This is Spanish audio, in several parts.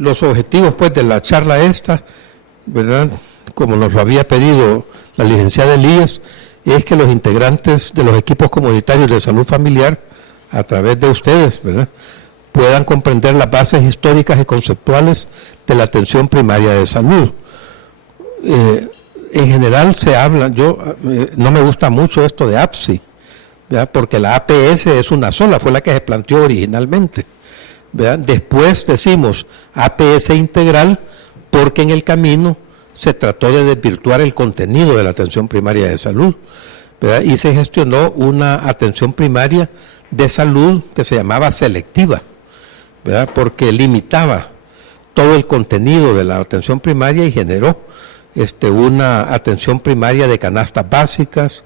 Los objetivos pues de la charla esta, ¿verdad?, como nos lo había pedido la licenciada Elías, es que los integrantes de los equipos comunitarios de salud familiar, a través de ustedes, ¿verdad?, puedan comprender las bases históricas y conceptuales de la atención primaria de salud. En general se habla, no me gusta mucho esto de APSI, ¿verdad?, porque la APS es una sola, fue la que se planteó originalmente, ¿verdad? Después decimos APS integral porque en el camino se trató de desvirtuar el contenido de la atención primaria de salud, ¿verdad?, y se gestionó una atención primaria de salud que se llamaba selectiva, ¿verdad?, porque limitaba todo el contenido de la atención primaria y generó una atención primaria de canastas básicas,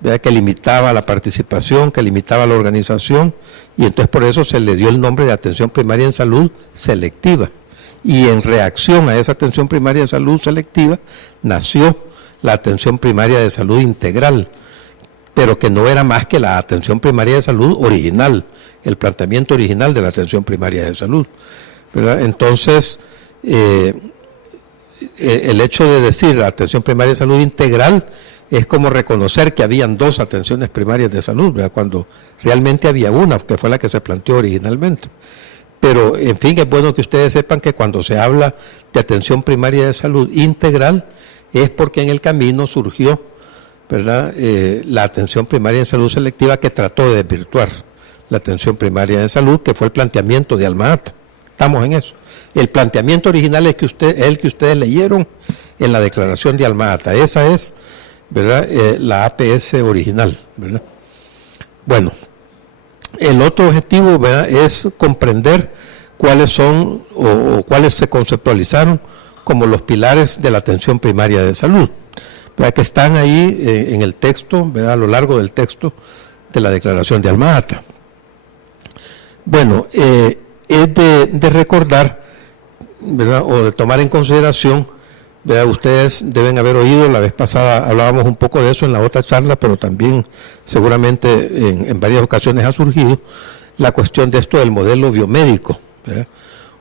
¿verdad?, que limitaba la participación, que limitaba la organización, y entonces por eso se le dio el nombre de atención primaria en salud selectiva. Y en reacción a esa atención primaria de salud selectiva nació la atención primaria de salud integral, pero que no era más que la atención primaria de salud original, el planteamiento original de la atención primaria de salud, ¿verdad? Entonces, el hecho de decir la atención primaria de salud integral es como reconocer que habían dos atenciones primarias de salud, ¿verdad?, cuando realmente había una, que fue la que se planteó originalmente. Pero, en fin, es bueno que ustedes sepan que cuando se habla de atención primaria de salud integral, es porque en el camino surgió, ¿verdad?, la atención primaria de salud selectiva, que trató de desvirtuar la atención primaria de salud, que fue el planteamiento de Alma Ata. Estamos en eso. El planteamiento original es el que ustedes leyeron en la declaración de Alma Ata. Esa es, ¿verdad?, la APS original, ¿verdad? Bueno, el otro objetivo, ¿verdad?, es comprender cuáles son o cuáles se conceptualizaron como los pilares de la atención primaria de salud, ¿verdad?, que están ahí en el texto, ¿verdad?, a lo largo del texto de la declaración de Alma Ata. Bueno, es de recordar, ¿verdad?, o de tomar en consideración, ¿verdad?, ustedes deben haber oído, la vez pasada hablábamos un poco de eso en la otra charla, pero también seguramente en varias ocasiones ha surgido la cuestión de esto del modelo biomédico, ¿verdad?,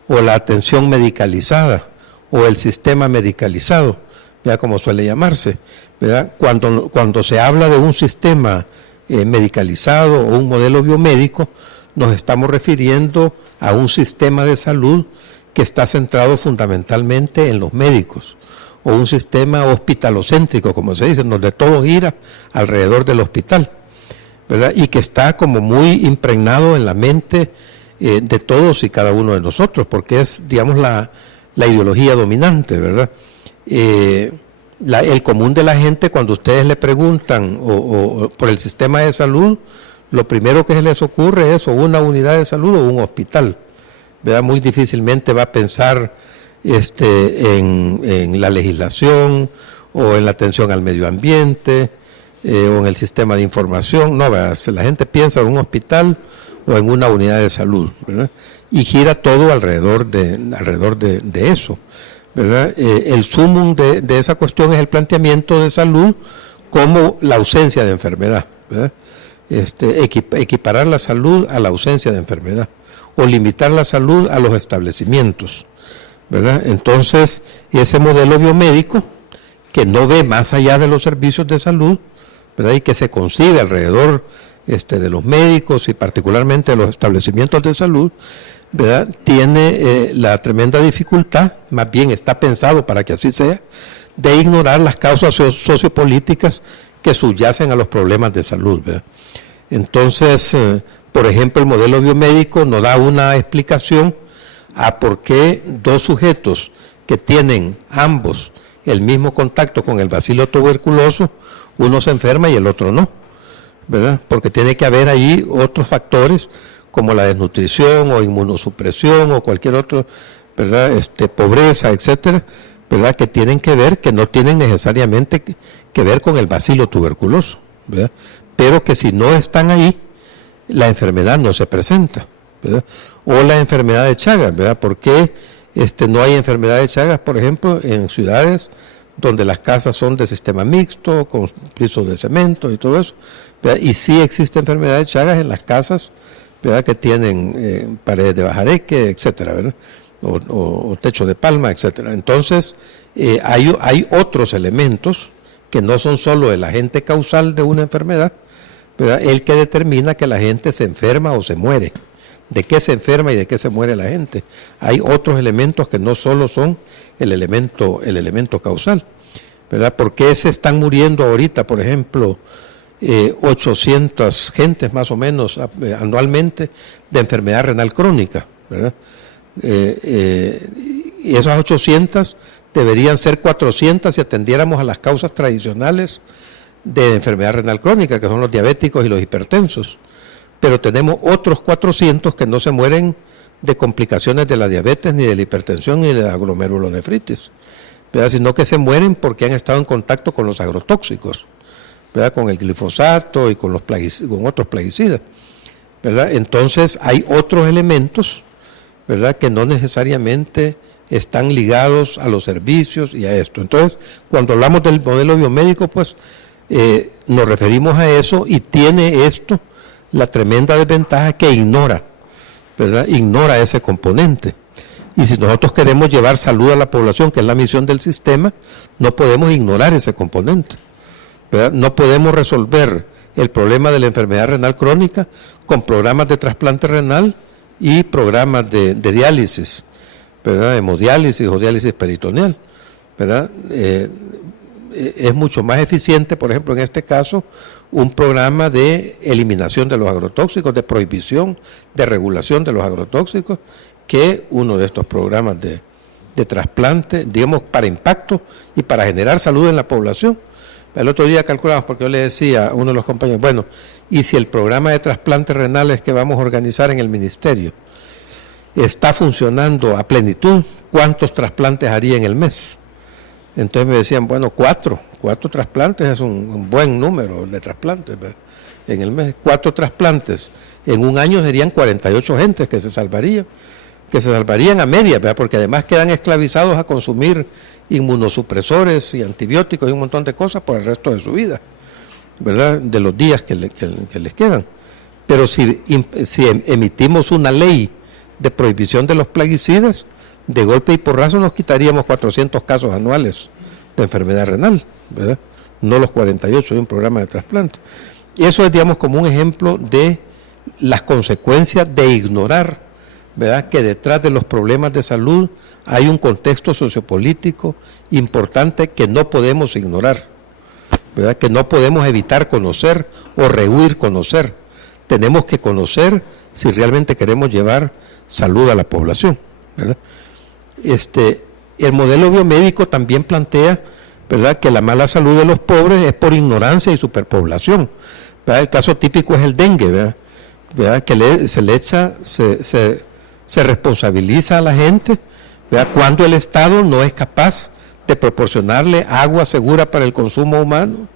o la atención medicalizada, o el sistema medicalizado, ¿verdad?, como suele llamarse, ¿verdad? Cuando se habla de un sistema medicalizado o un modelo biomédico, nos estamos refiriendo a un sistema de salud que está centrado fundamentalmente en los médicos, o un sistema hospitalocéntrico, como se dice, donde todo gira alrededor del hospital, ¿verdad?, y que está como muy impregnado en la mente de todos y cada uno de nosotros, porque es, digamos, la ideología dominante, ¿verdad? El común de la gente, cuando ustedes le preguntan o por el sistema de salud, lo primero que se les ocurre es o una unidad de salud o un hospital, ¿verdad? Muy difícilmente va a pensar en la legislación o en la atención al medio ambiente o en el sistema de información. No, ¿verdad? La gente piensa en un hospital o en una unidad de salud, ¿verdad?, y gira todo alrededor de eso, ¿verdad? El sumum de esa cuestión es el planteamiento de salud como la ausencia de enfermedad, ¿verdad? Equiparar la salud a la ausencia de enfermedad, o limitar la salud a los establecimientos, ¿verdad? Entonces, ese modelo biomédico, que no ve más allá de los servicios de salud, ¿verdad?, y que se concibe alrededor de los médicos y particularmente de los establecimientos de salud, ¿verdad?, tiene la tremenda dificultad, más bien está pensado para que así sea, de ignorar las causas sociopolíticas que subyacen a los problemas de salud, ¿verdad? Entonces, por ejemplo, el modelo biomédico nos da una explicación a por qué dos sujetos que tienen ambos el mismo contacto con el bacilo tuberculoso, uno se enferma y el otro no, ¿verdad? Porque tiene que haber ahí otros factores como la desnutrición o inmunosupresión o cualquier otro, ¿verdad?, pobreza, etcétera, ¿verdad?, que tienen que ver, que no tienen necesariamente que ver con el bacilo tuberculoso, ¿verdad?, pero que si no están ahí, la enfermedad no se presenta, ¿verdad? O la enfermedad de Chagas, ¿verdad? ¿Por qué no hay enfermedad de Chagas, por ejemplo, en ciudades donde las casas son de sistema mixto, con pisos de cemento y todo eso, ¿verdad? Y sí existe enfermedad de Chagas en las casas, ¿verdad?, que tienen paredes de bajareque, etcétera, ¿verdad? o techo de palma, etcétera. Entonces, hay otros elementos que no son solo el agente causal de una enfermedad, ¿verdad?, el que determina que la gente se enferma o se muere. ¿De qué se enferma y de qué se muere la gente? Hay otros elementos que no solo son el elemento causal, ¿verdad? ¿Por qué se están muriendo ahorita, por ejemplo, 800 gentes más o menos anualmente de enfermedad renal crónica, ¿verdad? Y esas 800 deberían ser 400 si atendiéramos a las causas tradicionales de enfermedad renal crónica, que son los diabéticos y los hipertensos. Pero tenemos otros 400 que no se mueren de complicaciones de la diabetes, ni de la hipertensión, ni de la glomerulonefritis, ¿verdad?, sino que se mueren porque han estado en contacto con los agrotóxicos, ¿verdad?, con el glifosato y con otros plaguicidas, ¿verdad? Entonces hay otros elementos, ¿verdad?, que no necesariamente están ligados a los servicios y a esto. Entonces, cuando hablamos del modelo biomédico, pues nos referimos a eso, y tiene esto la tremenda desventaja que ignora, ¿verdad?, ignora ese componente. Y si nosotros queremos llevar salud a la población, que es la misión del sistema, no podemos ignorar ese componente, ¿verdad? No podemos resolver el problema de la enfermedad renal crónica con programas de trasplante renal y programas de diálisis, ¿verdad?, hemodiálisis o diálisis peritoneal, ¿verdad? Es mucho más eficiente, por ejemplo, en este caso, un programa de eliminación de los agrotóxicos, de prohibición, de regulación de los agrotóxicos, que uno de estos programas de trasplante, digamos, para impacto y para generar salud en la población. El otro día calculamos, porque yo le decía a uno de los compañeros, bueno, y si el programa de trasplantes renales que vamos a organizar en el ministerio está funcionando a plenitud, ¿cuántos trasplantes haría en el mes? Entonces me decían, bueno, cuatro trasplantes es un buen número de trasplantes, ¿verdad?, en el mes. 4 trasplantes en un año serían 48 gentes que se salvarían a media, ¿verdad?, porque además quedan esclavizados a consumir inmunosupresores y antibióticos y un montón de cosas por el resto de su vida, ¿verdad?, de los días que les quedan. Pero si emitimos una ley de prohibición de los plaguicidas, de golpe y porrazo nos quitaríamos 400 casos anuales de enfermedad renal, ¿verdad?, no los 48 de un programa de trasplante. Y eso es, digamos, como un ejemplo de las consecuencias de ignorar, ¿verdad?, que detrás de los problemas de salud hay un contexto sociopolítico importante que no podemos ignorar, ¿verdad?, que no podemos evitar conocer o rehuir conocer. Tenemos que conocer si realmente queremos llevar salud a la población, ¿verdad? El modelo biomédico también plantea, ¿verdad?, que la mala salud de los pobres es por ignorancia y superpoblación, ¿verdad? El caso típico es el dengue, ¿verdad?, que se responsabiliza a la gente, ¿verdad?, cuando el Estado no es capaz de proporcionarle agua segura para el consumo humano,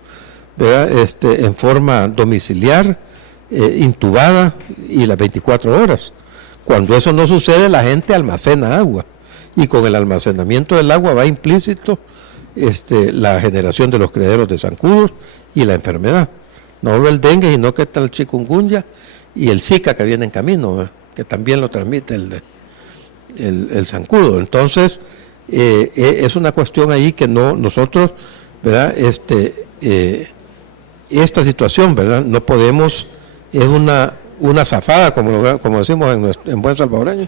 ¿verdad?, en forma domiciliar, intubada y las 24 horas. Cuando eso no sucede, la gente almacena agua, y con el almacenamiento del agua va implícito la generación de los criaderos de zancudos y la enfermedad. No solo el dengue, sino que está el chikungunya y el Zika que viene en camino, ¿verdad?, que también lo transmite el zancudo. Entonces, es una cuestión ahí que nosotros, ¿verdad?, esta situación, ¿verdad?, no podemos, es una zafada, como decimos en buen salvadoreño,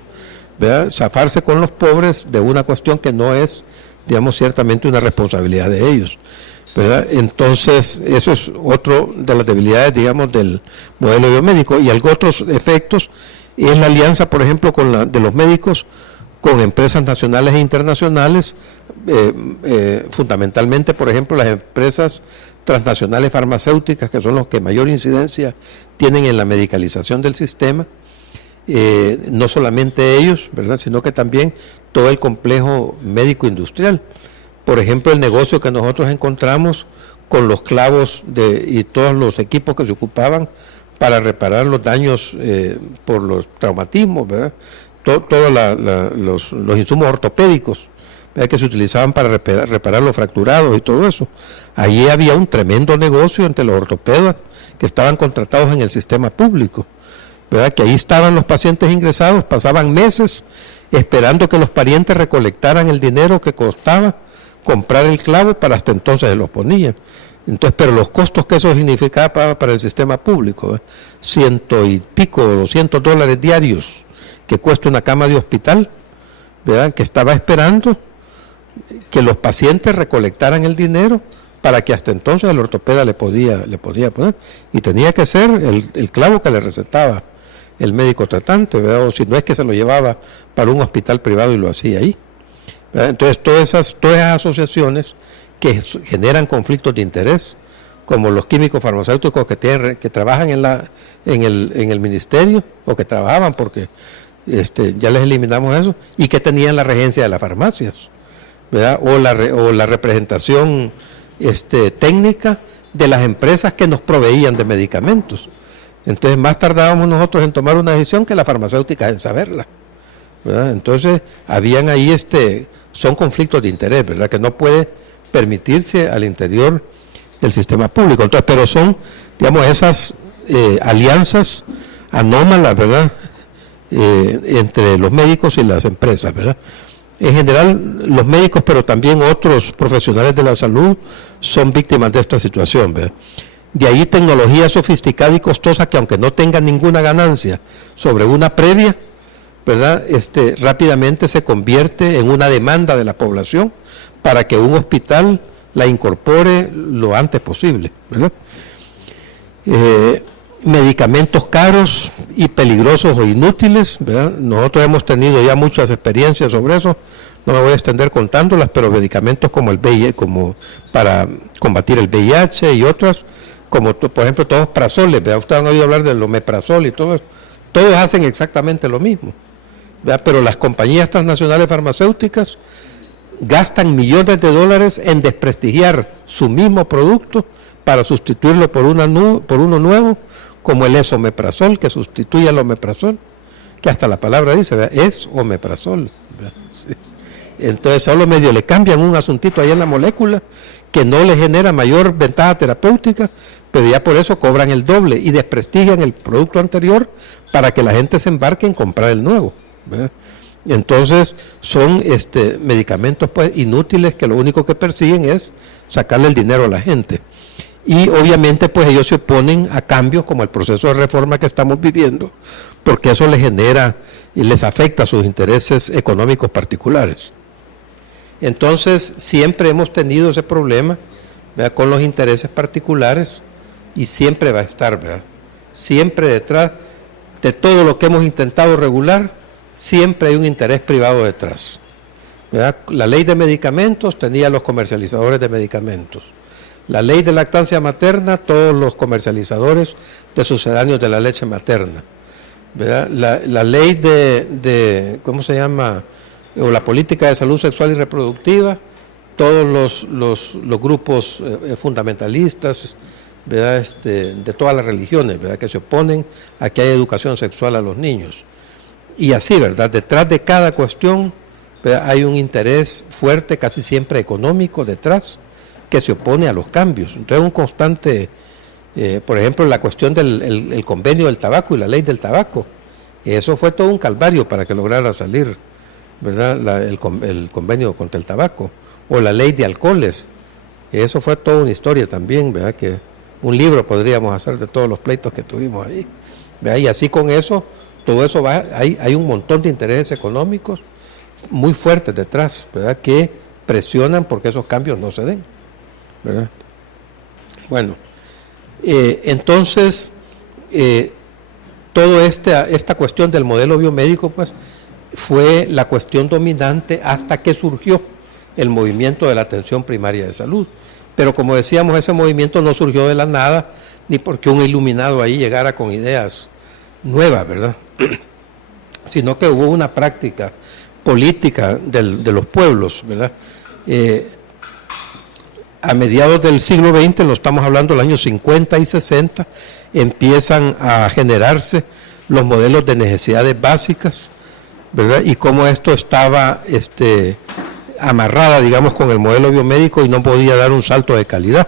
¿verdad?, zafarse con los pobres de una cuestión que no es, digamos, ciertamente una responsabilidad de ellos, ¿verdad? Entonces, eso es otro de las debilidades, digamos, del modelo biomédico. Y otros efectos es la alianza, por ejemplo, de los médicos con empresas nacionales e internacionales, fundamentalmente, por ejemplo, las empresas transnacionales farmacéuticas, que son los que mayor incidencia tienen en la medicalización del sistema. No solamente ellos, ¿verdad?, sino que también todo el complejo médico industrial. Por ejemplo, el negocio que nosotros encontramos con los clavos y todos los equipos que se ocupaban para reparar los daños por los traumatismos, ¿verdad?, todos los insumos ortopédicos, ¿verdad?, que se utilizaban para reparar los fracturados y todo eso. Allí había un tremendo negocio entre los ortopedas que estaban contratados en el sistema público, ¿verdad?, que ahí estaban los pacientes ingresados, pasaban meses esperando que los parientes recolectaran el dinero que costaba comprar el clavo, para hasta entonces se los ponían. Entonces, pero los costos que eso significaba para el sistema público, $100 y pico, $200 diarios que cuesta una cama de hospital, ¿verdad?, que estaba esperando que los pacientes recolectaran el dinero para que hasta entonces el ortopeda le podía poner, y tenía que ser el clavo que le recetaba el médico tratante, ¿verdad?, o si no es que se lo llevaba para un hospital privado y lo hacía ahí, ¿verdad? Entonces todas esas asociaciones que generan conflictos de interés, como los químicos farmacéuticos que trabajan en el ministerio, o que trabajaban porque ya les eliminamos eso, y que tenían la regencia de las farmacias, ¿verdad?, o la representación técnica de las empresas que nos proveían de medicamentos. Entonces más tardábamos nosotros en tomar una decisión que la farmacéutica en saberla, ¿verdad? Entonces habían ahí son conflictos de interés, ¿verdad?, que no puede permitirse al interior del sistema público. Entonces, pero son, digamos, esas alianzas anómalas, ¿verdad?, entre los médicos y las empresas, ¿verdad? En general, los médicos, pero también otros profesionales de la salud, son víctimas de esta situación, ¿verdad? De ahí tecnología sofisticada y costosa que, aunque no tenga ninguna ganancia sobre una previa, ¿verdad?, rápidamente se convierte en una demanda de la población para que un hospital la incorpore lo antes posible, ¿verdad? Medicamentos caros y peligrosos o inútiles, ¿verdad? Nosotros hemos tenido ya muchas experiencias sobre eso, no me voy a extender contándolas, pero medicamentos como el VIH, como para combatir el VIH y otras, como por ejemplo todos prazoles, ¿verdad? Ustedes han oído hablar del omeprazol y todo eso, todos hacen exactamente lo mismo, ¿verdad? Pero las compañías transnacionales farmacéuticas gastan millones de dólares en desprestigiar su mismo producto para sustituirlo por uno nuevo, como el esomeprazol, que sustituye al omeprazol, que hasta la palabra dice, ¿verdad?, es omeprazol, ¿verdad? Sí. Entonces solo medio le cambian un asuntito ahí en la molécula que no le genera mayor ventaja terapéutica, pero ya por eso cobran el doble y desprestigian el producto anterior para que la gente se embarque en comprar el nuevo, ¿verdad? Entonces son medicamentos pues inútiles que lo único que persiguen es sacarle el dinero a la gente. Y obviamente pues ellos se oponen a cambios como el proceso de reforma que estamos viviendo, porque eso les genera y les afecta a sus intereses económicos particulares. Entonces siempre hemos tenido ese problema, ¿verdad?, con los intereses particulares, y siempre va a estar, ¿verdad?, siempre detrás de todo lo que hemos intentado regular, siempre hay un interés privado detrás, ¿verdad? La ley de medicamentos tenía a los comercializadores de medicamentos. La ley de lactancia materna, todos los comercializadores de sucedáneos de la leche materna, ¿verdad? La ley de ¿cómo se llama?, o la política de salud sexual y reproductiva, todos los grupos fundamentalistas, ¿verdad?, de todas las religiones, ¿verdad?, que se oponen a que haya educación sexual a los niños. Y así, ¿verdad?, detrás de cada cuestión, ¿verdad?, hay un interés fuerte, casi siempre económico, detrás, que se opone a los cambios. Entonces un constante, por ejemplo, la cuestión del convenio del tabaco y la ley del tabaco, eso fue todo un calvario para que lograra salir, ¿verdad?, el convenio contra el tabaco, o la ley de alcoholes, eso fue toda una historia también, ¿verdad?, que un libro podríamos hacer de todos los pleitos que tuvimos ahí, ¿verdad? Y así con eso, todo eso va, hay un montón de intereses económicos muy fuertes detrás, ¿verdad?, que presionan porque esos cambios no se den, ¿verdad? Bueno, entonces toda esta cuestión del modelo biomédico pues fue la cuestión dominante hasta que surgió el movimiento de la atención primaria de salud. Pero como decíamos, ese movimiento no surgió de la nada, ni porque un iluminado ahí llegara con ideas nuevas, ¿verdad?, sino que hubo una práctica política de los pueblos, ¿verdad? A mediados del siglo XX, lo estamos hablando de los años 50 y 60, empiezan a generarse los modelos de necesidades básicas, ¿verdad?, y cómo esto estaba amarrada, digamos, con el modelo biomédico y no podía dar un salto de calidad.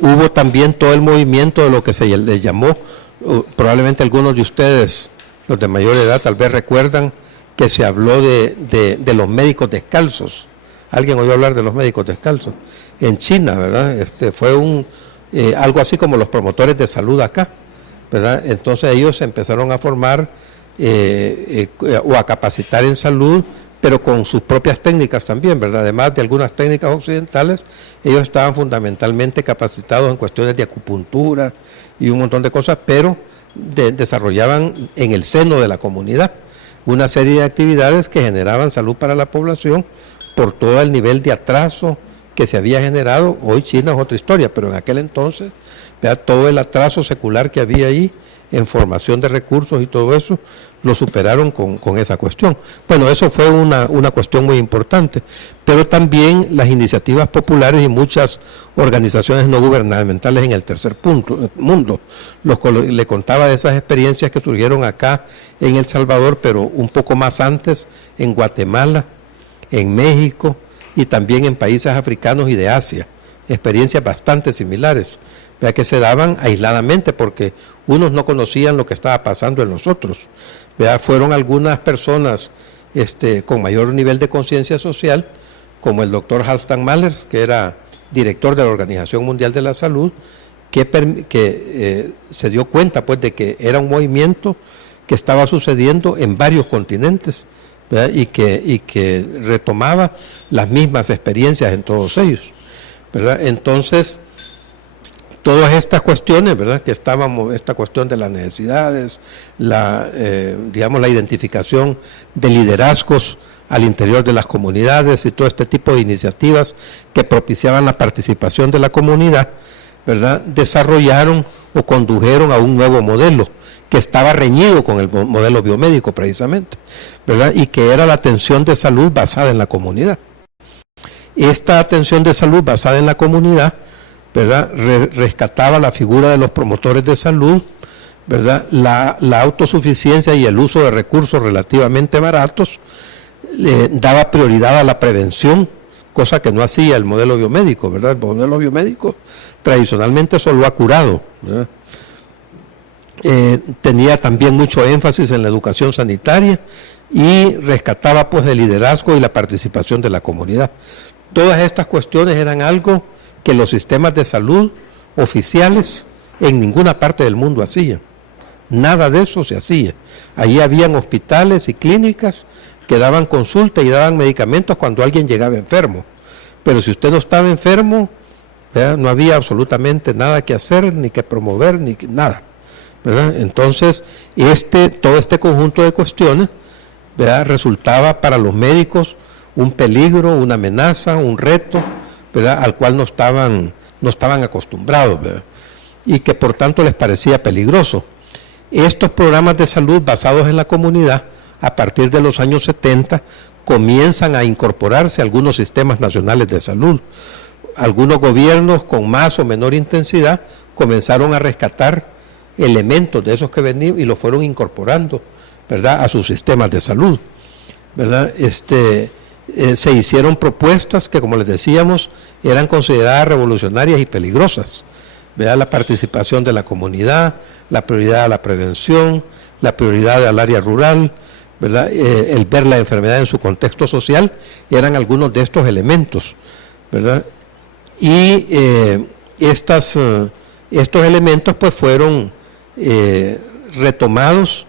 Hubo también todo el movimiento de lo que se le llamó, probablemente algunos de ustedes, los de mayor edad, tal vez recuerdan que se habló de los médicos descalzos. ¿Alguien oyó hablar de los médicos descalzos? En China, ¿verdad? Fue algo así como los promotores de salud acá, ¿verdad? Entonces ellos se empezaron a formar o a capacitar en salud, pero con sus propias técnicas también, ¿verdad? Además de algunas técnicas occidentales, ellos estaban fundamentalmente capacitados en cuestiones de acupuntura y un montón de cosas, pero desarrollaban en el seno de la comunidad una serie de actividades que generaban salud para la población por todo el nivel de atraso que se había generado. Hoy China es otra historia, pero en aquel entonces, vea, todo el atraso secular que había ahí en formación de recursos y todo eso, lo superaron con esa cuestión. Bueno, eso fue una cuestión muy importante, pero también las iniciativas populares y muchas organizaciones no gubernamentales en el tercer mundo. Le contaba de esas experiencias que surgieron acá en El Salvador, pero un poco más antes, en Guatemala, en México y también en países africanos y de Asia, experiencias bastante similares, vea, que se daban aisladamente porque unos no conocían lo que estaba pasando en los otros. Vea, fueron algunas personas con mayor nivel de conciencia social, como el doctor Halfdan Mahler, que era director de la Organización Mundial de la Salud, que se dio cuenta pues de que era un movimiento que estaba sucediendo en varios continentes, ¿verdad? Y que retomaba las mismas experiencias en todos ellos, ¿verdad? Entonces, todas estas cuestiones, ¿verdad?, que estábamos, esta cuestión de las necesidades, la identificación de liderazgos al interior de las comunidades y todo este tipo de iniciativas que propiciaban la participación de la comunidad, ¿verdad?, desarrollaron o condujeron a un nuevo modelo que estaba reñido con el modelo biomédico precisamente, ¿verdad?, y que era la atención de salud basada en la comunidad. Esta atención de salud basada en la comunidad, ¿verdad?, rescataba la figura de los promotores de salud, ¿verdad?, la autosuficiencia y el uso de recursos relativamente baratos, daba prioridad a la prevención, cosa que no hacía el modelo biomédico, ¿verdad? El modelo biomédico tradicionalmente solo ha curado, ¿verdad? Tenía también mucho énfasis en la educación sanitaria y rescataba pues el liderazgo y la participación de la comunidad. Todas estas cuestiones eran algo que los sistemas de salud oficiales en ninguna parte del mundo hacían. Nada de eso se hacía. Allí habían hospitales y clínicas que daban consulta y daban medicamentos cuando alguien llegaba enfermo. Pero si usted no estaba enfermo, ¿verdad?, no había absolutamente nada que hacer, ni que promover, ni nada, ¿verdad? Entonces, todo este conjunto de cuestiones, ¿verdad?, resultaba para los médicos un peligro, una amenaza, un reto, ¿verdad?, al cual no estaban acostumbrados, ¿verdad?, y que por tanto les parecía peligroso. Estos programas de salud basados en la comunidad, a partir de los años 70, comienzan a incorporarse a algunos sistemas nacionales de salud. Algunos gobiernos con más o menor intensidad comenzaron a rescatar elementos de esos que venían y los fueron incorporando, ¿verdad?, a sus sistemas de salud, ¿verdad? Se hicieron propuestas que, como les decíamos, eran consideradas revolucionarias y peligrosas, ¿verdad? La participación de la comunidad, la prioridad a la prevención, la prioridad al área rural, ¿verdad?, el ver la enfermedad en su contexto social, eran algunos de estos elementos, ¿verdad? Y estos elementos pues fueron retomados,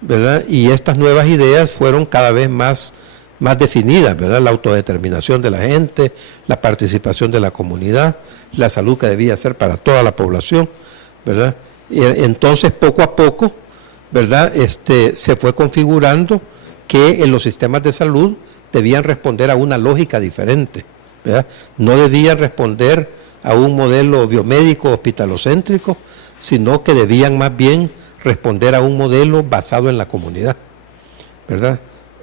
¿verdad?, y estas nuevas ideas fueron cada vez más definidas, ¿verdad?, la autodeterminación de la gente, la participación de la comunidad, la salud que debía ser para toda la población, ¿verdad? Entonces, poco a poco, ¿verdad?, se fue configurando que en los sistemas de salud debían responder a una lógica diferente, ¿verdad? No debían responder a un modelo biomédico hospitalocéntrico, sino que debían más bien responder a un modelo basado en la comunidad, ¿verdad?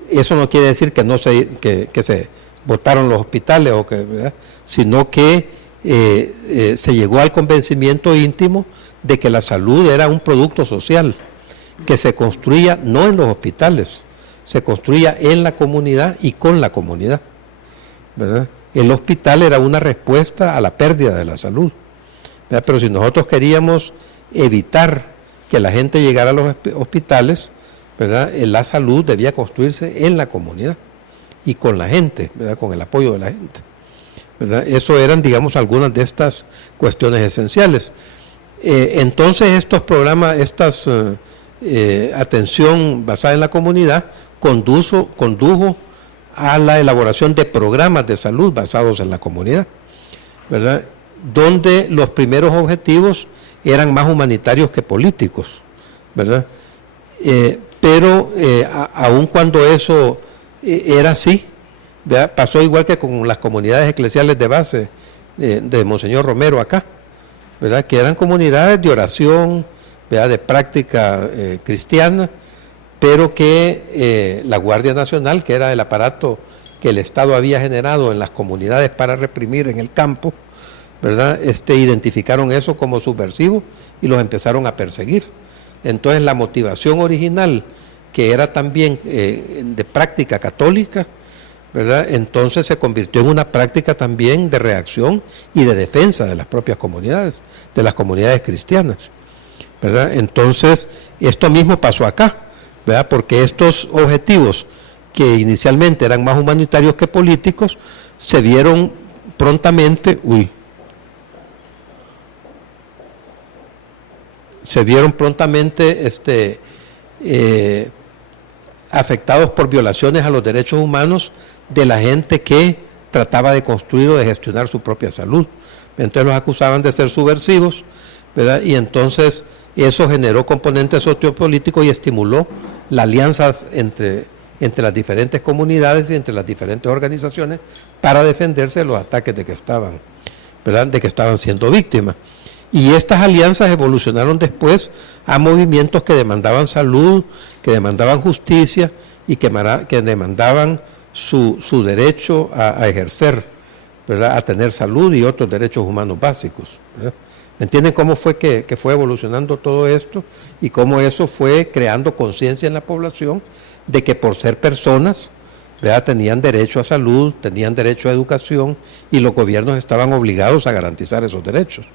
Eso no quiere decir que se botaron los hospitales, ¿verdad?, sino que se llegó al convencimiento íntimo de que la salud era un producto social, que se construía no en los hospitales, se construía en la comunidad y con la comunidad, ¿verdad? El hospital era una respuesta a la pérdida de la salud, ¿verdad? Pero si nosotros queríamos evitar que la gente llegara a los hospitales, ¿verdad? La salud debía construirse en la comunidad y con la gente, ¿verdad? Con el apoyo de la gente, ¿verdad? Eso eran, digamos, algunas de estas cuestiones esenciales. Entonces estos programas, atención basada en la comunidad, condujo a la elaboración de programas de salud basados en la comunidad, ¿verdad? Donde los primeros objetivos eran más humanitarios que políticos, ¿verdad? Pero aun cuando eso era así, ¿verdad? Pasó igual que con las comunidades eclesiales de base de Monseñor Romero acá, ¿verdad? Que eran comunidades de oración, ¿verdad? De práctica cristiana, pero que la Guardia Nacional, que era el aparato que el Estado había generado en las comunidades para reprimir en el campo, ¿verdad? Identificaron eso como subversivo y los empezaron a perseguir. Entonces la motivación original, que era también de práctica católica, ¿verdad? Entonces se convirtió en una práctica también de reacción y de defensa de las propias comunidades, de las comunidades cristianas, ¿verdad? Entonces esto mismo pasó acá, ¿verdad? Porque estos objetivos, que inicialmente eran más humanitarios que políticos, se vieron prontamente, afectados por violaciones a los derechos humanos de la gente que trataba de construir o de gestionar su propia salud. Entonces los acusaban de ser subversivos, ¿verdad? Y entonces eso generó componentes sociopolíticos y estimuló las alianzas entre las diferentes comunidades y entre las diferentes organizaciones para defenderse de los ataques de que estaban, ¿verdad? De que estaban siendo víctimas. Y estas alianzas evolucionaron después a movimientos que demandaban salud, que demandaban justicia y que demandaban su derecho a ejercer, ¿verdad? A tener salud y otros derechos humanos básicos, ¿verdad? ¿Entienden cómo fue que fue evolucionando todo esto y cómo eso fue creando conciencia en la población de que por ser personas, ¿verdad? Tenían derecho a salud, tenían derecho a educación y los gobiernos estaban obligados a garantizar esos derechos,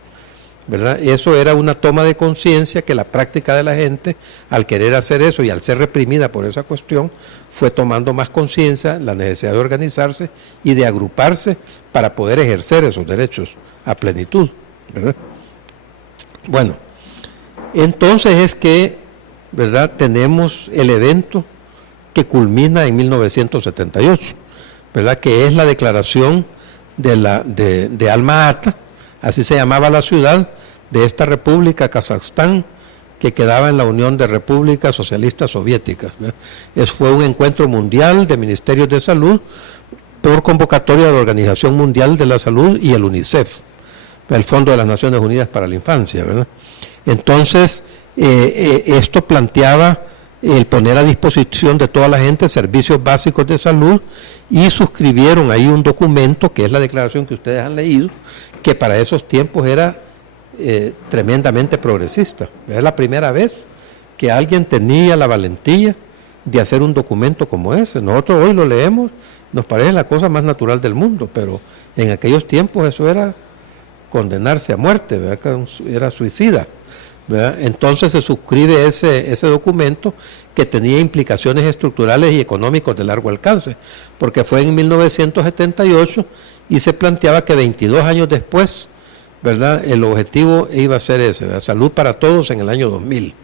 ¿verdad? Eso era una toma de conciencia que la práctica de la gente, al querer hacer eso y al ser reprimida por esa cuestión, fue tomando más conciencia, la necesidad de organizarse y de agruparse para poder ejercer esos derechos a plenitud, ¿verdad? Bueno, entonces es que, ¿verdad? Tenemos el evento que culmina en 1978, ¿verdad? Que es la declaración de Alma-Ata, así se llamaba la ciudad de esta república, Kazajstán, que quedaba en la Unión de Repúblicas Socialistas Soviéticas, ¿verdad? Fue un encuentro mundial de ministerios de salud por convocatoria de la Organización Mundial de la Salud y el UNICEF, el Fondo de las Naciones Unidas para la Infancia, ¿verdad? Entonces, esto planteaba el poner a disposición de toda la gente servicios básicos de salud y suscribieron ahí un documento, que es la declaración que ustedes han leído, que para esos tiempos era tremendamente progresista. Es la primera vez que alguien tenía la valentía de hacer un documento como ese. Nosotros hoy lo leemos, nos parece la cosa más natural del mundo, pero en aquellos tiempos eso era condenarse a muerte, ¿verdad? Era suicida, ¿verdad? Entonces se suscribe ese documento que tenía implicaciones estructurales y económicos de largo alcance, porque fue en 1978 y se planteaba que 22 años después, ¿verdad? El objetivo iba a ser ese, ¿verdad? Salud para todos en el año 2000,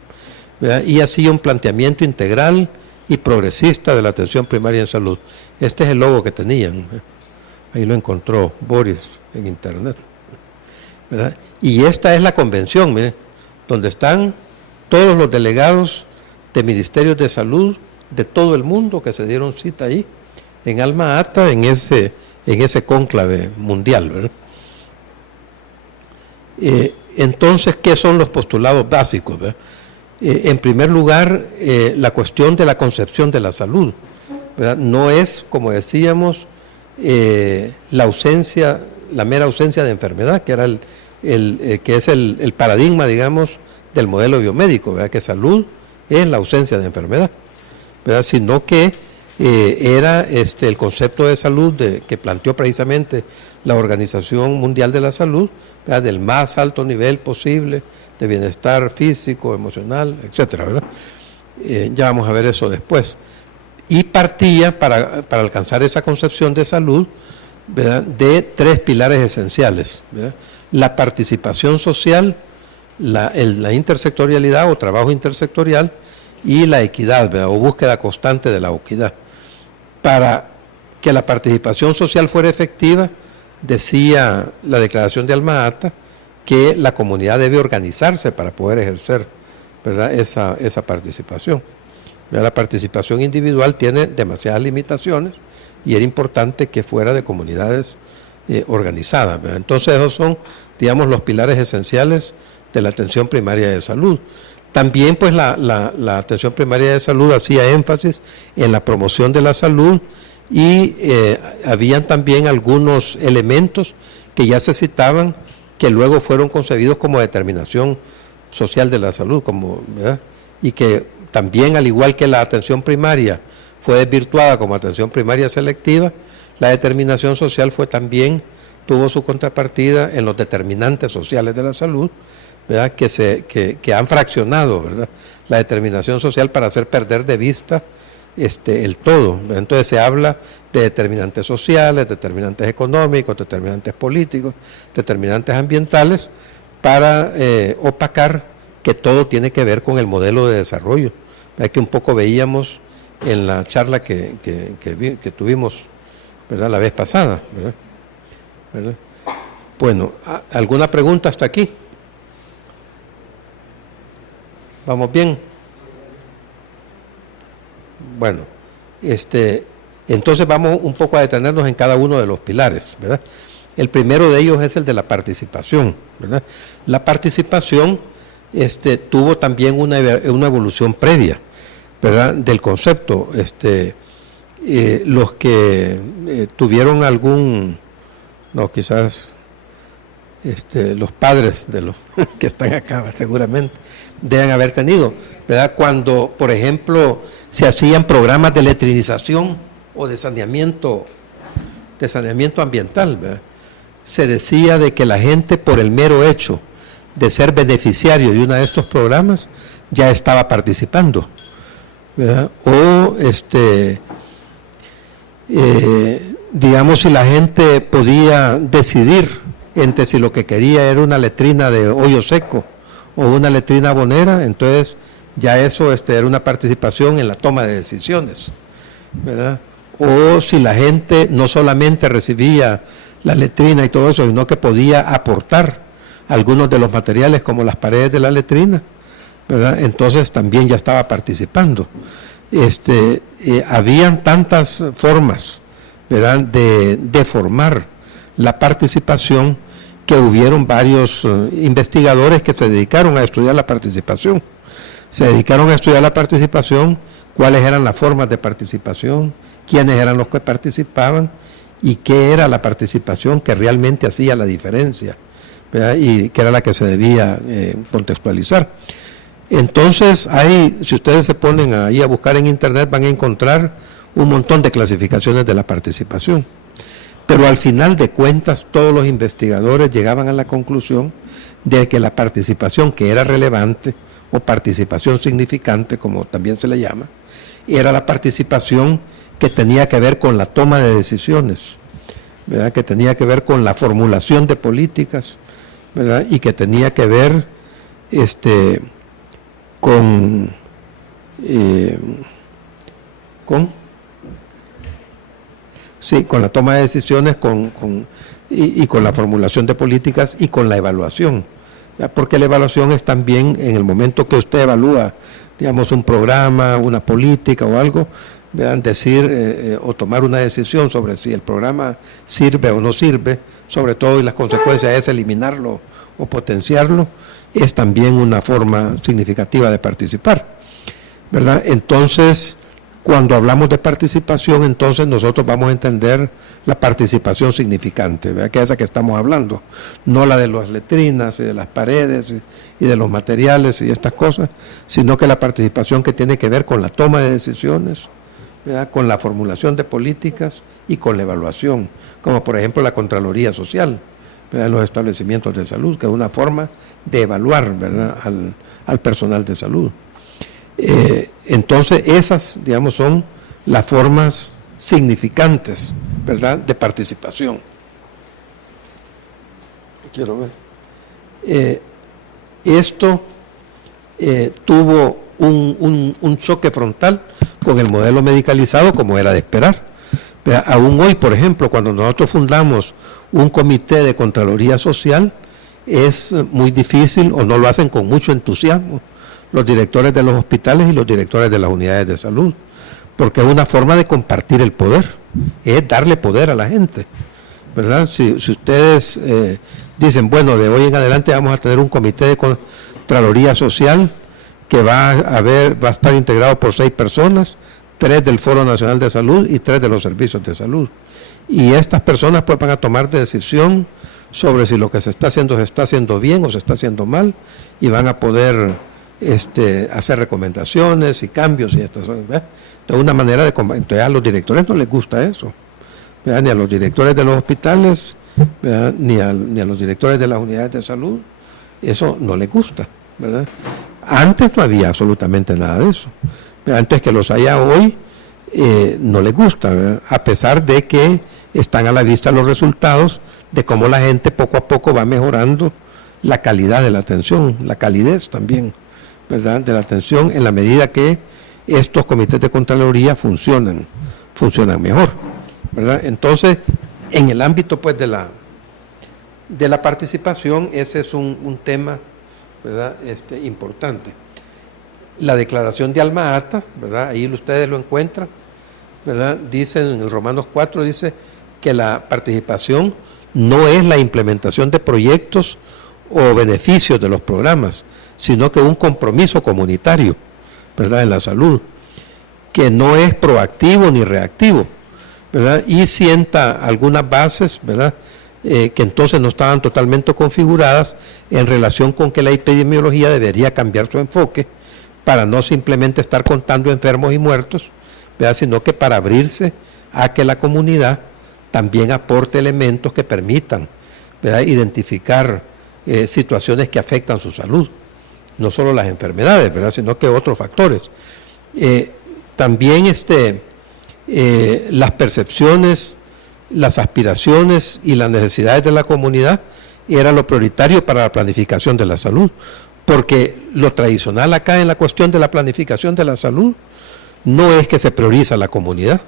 ¿verdad? Y así un planteamiento integral y progresista de la atención primaria en salud. Este es el logo que tenían, ¿verdad? Ahí lo encontró Boris en internet, ¿verdad? Y esta es la convención, miren, donde están todos los delegados de ministerios de salud de todo el mundo que se dieron cita ahí, en Alma-Ata, en ese cónclave mundial, ¿verdad? Entonces, ¿qué son los postulados básicos, ¿verdad? En primer lugar, la cuestión de la concepción de la salud, ¿verdad? No es, como decíamos, la mera ausencia de enfermedad, que era que es el paradigma, digamos, del modelo biomédico, ¿verdad? Que salud es la ausencia de enfermedad, ¿verdad? Sino que era el concepto de salud que planteó precisamente la Organización Mundial de la Salud, ¿verdad? Del más alto nivel posible de bienestar físico, emocional, etcétera, ¿verdad? Ya vamos a ver eso después. Y partía para alcanzar esa concepción de salud, ¿verdad?, de 3 pilares esenciales, ¿verdad? La participación social, la intersectorialidad o trabajo intersectorial y la equidad, ¿verdad?, o búsqueda constante de la equidad. Para que la participación social fuera efectiva, decía la Declaración de Alma Ata que la comunidad debe organizarse para poder ejercer, ¿verdad?, esa participación. La participación individual tiene demasiadas limitaciones y era importante que fuera de comunidades organizadas, ¿verdad? Entonces esos son, digamos, los pilares esenciales de la atención primaria de salud. También pues la atención primaria de salud hacía énfasis en la promoción de la salud y habían también algunos elementos que ya se citaban que luego fueron concebidos como determinación social de la salud, ¿verdad?, y que también, al igual que la atención primaria fue desvirtuada como atención primaria selectiva, la determinación social tuvo su contrapartida en los determinantes sociales de la salud, ¿verdad?, que han fraccionado, ¿verdad?, la determinación social para hacer perder de vista el todo. Entonces se habla de determinantes sociales, determinantes económicos, determinantes políticos, determinantes ambientales, para opacar que todo tiene que ver con el modelo de desarrollo. Es que un poco veíamos en la charla que tuvimos, ¿verdad?, la vez pasada, ¿verdad? Bueno, ¿alguna pregunta hasta aquí? ¿Vamos bien? Bueno, entonces vamos un poco a detenernos en cada uno de los pilares, ¿verdad? El primero de ellos es el de la participación, ¿verdad? La participación tuvo también una evolución previa, ¿verdad?, del concepto. Los que tuvieron quizás los padres de los que están acá seguramente deben haber tenido, ¿verdad?, cuando, por ejemplo, se hacían programas de letrinización o de saneamiento ambiental, ¿verdad?, se decía de que la gente, por el mero hecho de ser beneficiario de uno de estos programas, ya estaba participando, ¿verdad? O digamos, si la gente podía decidir entre si lo que quería era una letrina de hoyo seco o una letrina abonera, entonces ya eso era una participación en la toma de decisiones, ¿verdad? O si la gente no solamente recibía la letrina y todo eso, sino que podía aportar algunos de los materiales como las paredes de la letrina, ¿verdad?, entonces también ya estaba participando. Habían tantas formas, ¿verdad?, de formar la participación, que hubieron varios investigadores que se dedicaron a estudiar la participación. Se dedicaron a estudiar la participación, cuáles eran las formas de participación, quiénes eran los que participaban y qué era la participación que realmente hacía la diferencia, ¿verdad?, y que era la que se debía contextualizar. Entonces, si ustedes se ponen ahí a buscar en internet, van a encontrar un montón de clasificaciones de la participación. Pero al final de cuentas, todos los investigadores llegaban a la conclusión de que la participación que era relevante, o participación significante, como también se le llama, era la participación que tenía que ver con la toma de decisiones, ¿verdad?, que tenía que ver con la formulación de políticas, ¿verdad?, y que tenía que ver con la toma de decisiones, y con la formulación de políticas y con la evaluación, ¿verdad?, porque la evaluación es también en el momento que usted evalúa, digamos, un programa, una política o algo, ¿verdad?, decir o tomar una decisión sobre si el programa sirve o no sirve, sobre todo, y las consecuencias es eliminarlo o potenciarlo, es también una forma significativa de participar, ¿verdad? Entonces, cuando hablamos de participación, entonces nosotros vamos a entender la participación significante, ¿verdad?, que es esa que estamos hablando, no la de las letrinas y de las paredes y de los materiales y estas cosas, sino que la participación que tiene que ver con la toma de decisiones, ¿verdad?, con la formulación de políticas y con la evaluación, como por ejemplo la Contraloría Social, ¿verdad?, los establecimientos de salud, que es una forma de evaluar, ¿verdad?, al personal de salud. Entonces esas, digamos, son las formas significantes, ¿verdad?, de participación. Quiero ver. Esto tuvo un choque frontal con el modelo medicalizado, como era de esperar. Aún hoy, por ejemplo, cuando nosotros fundamos un comité de Contraloría Social, es muy difícil, o no lo hacen con mucho entusiasmo, los directores de los hospitales y los directores de las unidades de salud, porque es una forma de compartir el poder, es darle poder a la gente, ¿verdad? Si ustedes dicen, bueno, de hoy en adelante vamos a tener un comité de Contraloría Social que va a estar integrado por 6 personas, 3 del Foro Nacional de Salud y 3 de los servicios de salud. Y estas personas pues van a tomar decisión sobre si lo que se está haciendo bien o se está haciendo mal, y van a poder hacer recomendaciones y cambios y estas, ¿verdad? De una manera de entonces a los directores no les gusta eso, ¿verdad? Ni a los directores de los hospitales, ni a los directores de las unidades de salud, eso no les gusta, ¿verdad? Antes no había absolutamente nada de eso. Antes que los haya hoy, no les gusta, ¿verdad? A pesar de que están a la vista los resultados de cómo la gente poco a poco va mejorando la calidad de la atención, la calidez también, ¿verdad?, de la atención, en la medida que estos comités de Contraloría funcionan mejor, ¿verdad? Entonces, en el ámbito pues de la participación, ese es un tema, ¿verdad?, importante. La declaración de alma ata, ¿verdad?, ahí ustedes lo encuentran, ¿verdad?, dice en el Romanos 4, dice que la participación no es la implementación de proyectos o beneficios de los programas, sino que un compromiso comunitario, ¿verdad?, en la salud, que no es proactivo ni reactivo, ¿verdad?, y sienta algunas bases, ¿verdad?, que entonces no estaban totalmente configuradas en relación con que la epidemiología debería cambiar su enfoque para no simplemente estar contando enfermos y muertos, ¿verdad?, sino que para abrirse a que la comunidad también aporte elementos que permitan, ¿verdad?, identificar situaciones que afectan su salud, no solo las enfermedades, ¿verdad?, sino que otros factores. También las percepciones, las aspiraciones y las necesidades de la comunidad era lo prioritario para la planificación de la salud, porque lo tradicional acá en la cuestión de la planificación de la salud no es que se prioriza la comunidad,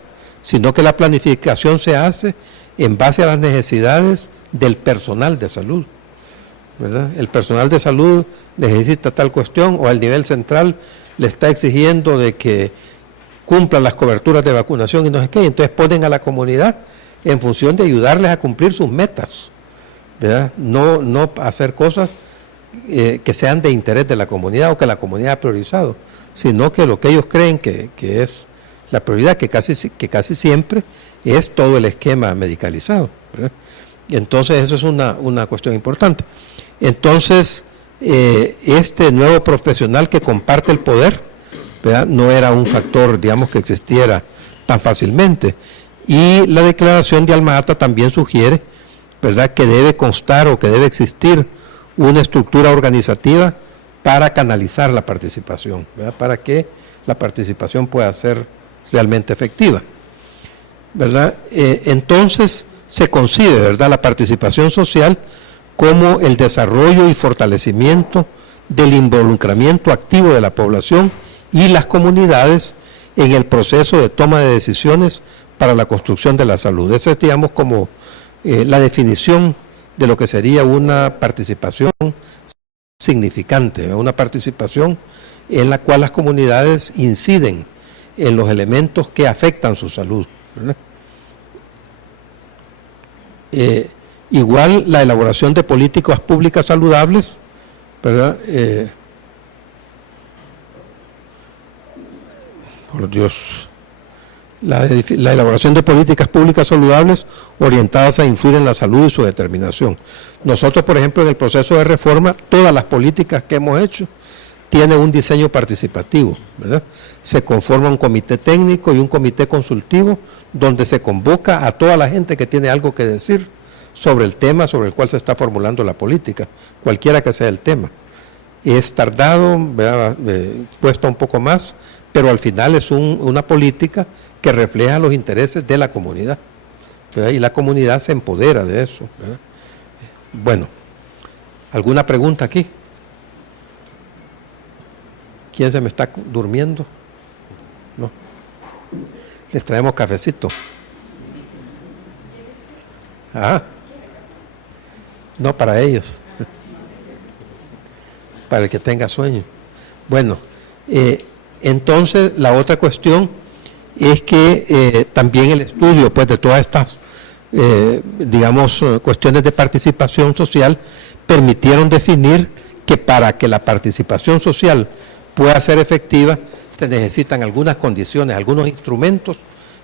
sino que la planificación se hace en base a las necesidades del personal de salud, ¿verdad? El personal de salud necesita tal cuestión, o al nivel central le está exigiendo de que cumplan las coberturas de vacunación y no sé qué, entonces ponen a la comunidad en función de ayudarles a cumplir sus metas, ¿verdad? No hacer cosas que sean de interés de la comunidad o que la comunidad ha priorizado, sino que lo que ellos creen que es la prioridad, que casi siempre es todo el esquema medicalizado, ¿verdad? Entonces eso es una cuestión importante. Entonces este nuevo profesional que comparte el poder, ¿verdad?, no era un factor, digamos, que existiera tan fácilmente, y la declaración de alma ata también sugiere, ¿verdad?, que debe constar o que debe existir una estructura organizativa para canalizar la participación, ¿verdad?, para que la participación pueda ser realmente efectiva, ¿verdad? Entonces se concibe, ¿verdad?, la participación social como el desarrollo y fortalecimiento del involucramiento activo de la población y las comunidades en el proceso de toma de decisiones para la construcción de la salud. Esa es, digamos, como la definición de lo que sería una participación significante, una participación en la cual las comunidades inciden en los elementos que afectan su salud, ¿verdad? Igual la elaboración de políticas públicas saludables, ¿verdad? Por Dios, la elaboración de políticas públicas saludables orientadas a influir en la salud y su determinación. Nosotros, por ejemplo, en el proceso de reforma, todas las políticas que hemos hecho tienen un diseño participativo, ¿verdad? Se conforma un comité técnico y un comité consultivo donde se convoca a toda la gente que tiene algo que decir sobre el tema sobre el cual se está formulando la política, cualquiera que sea el tema. es tardado, cuesta un poco más, pero al final es una política que refleja los intereses de la comunidad, ¿verdad? Y la comunidad se empodera de eso, ¿verdad? Bueno, ¿alguna pregunta aquí? ¿Quién se me está durmiendo? No. Les traemos cafecito. Ah, no para ellos, para el que tenga sueño. Bueno, entonces la otra cuestión es que también el estudio pues de todas estas cuestiones de participación social permitieron definir que para que la participación social pueda ser efectiva se necesitan algunas condiciones, algunos instrumentos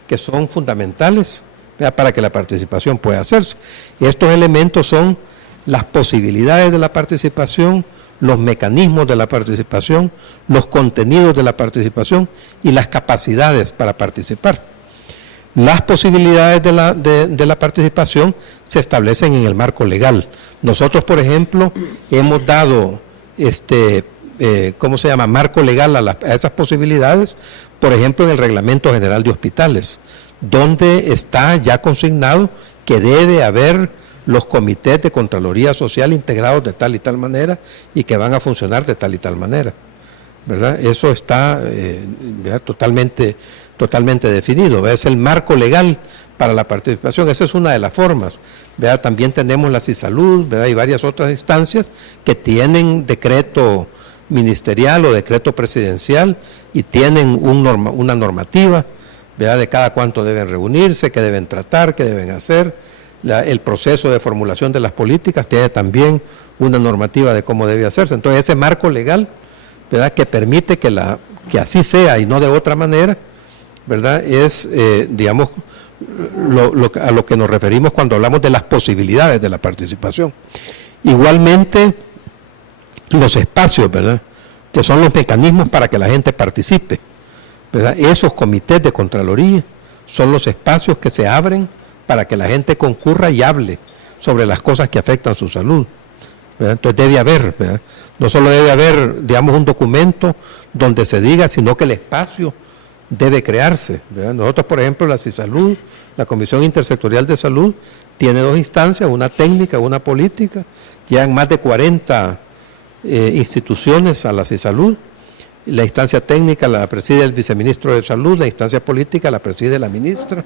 que son fundamentales, ¿verdad?, para que la participación pueda hacerse. Estos elementos son las posibilidades de la participación, los mecanismos de la participación, los contenidos de la participación y las capacidades para participar. Las posibilidades de la participación se establecen en el marco legal. Nosotros, por ejemplo, hemos dado marco legal a esas posibilidades, por ejemplo, en el Reglamento General de Hospitales, donde está ya consignado que debe haber los comités de Contraloría Social integrados de tal y tal manera y que van a funcionar de tal y tal manera, ¿verdad? Eso está totalmente definido, ¿verdad? Es el marco legal para la participación, esa es una de las formas, ¿verdad? También tenemos la CISALUD, ¿verdad? Y varias otras instancias que tienen decreto ministerial o decreto presidencial y tienen una normativa, ¿verdad?, de cada cuánto deben reunirse, qué deben tratar, qué deben hacer. El proceso de formulación de las políticas tiene también una normativa de cómo debe hacerse. Entonces ese marco legal, ¿verdad?, que permite que así sea y no de otra manera, ¿verdad?, es a lo que nos referimos cuando hablamos de las posibilidades de la participación. Igualmente los espacios, ¿verdad?, que son los mecanismos para que la gente participe, ¿verdad? Esos comités de Contraloría son los espacios que se abren para que la gente concurra y hable sobre las cosas que afectan su salud, ¿verdad? Entonces debe haber, ¿verdad?, no solo debe haber, un documento donde se diga, sino que el espacio debe crearse, ¿verdad? Nosotros, por ejemplo, la CISALUD, la Comisión Intersectorial de Salud, tiene dos instancias, una técnica, una política, llegan más de 40 instituciones a la CISALUD. La instancia técnica la preside el viceministro de Salud, la instancia política la preside la ministra,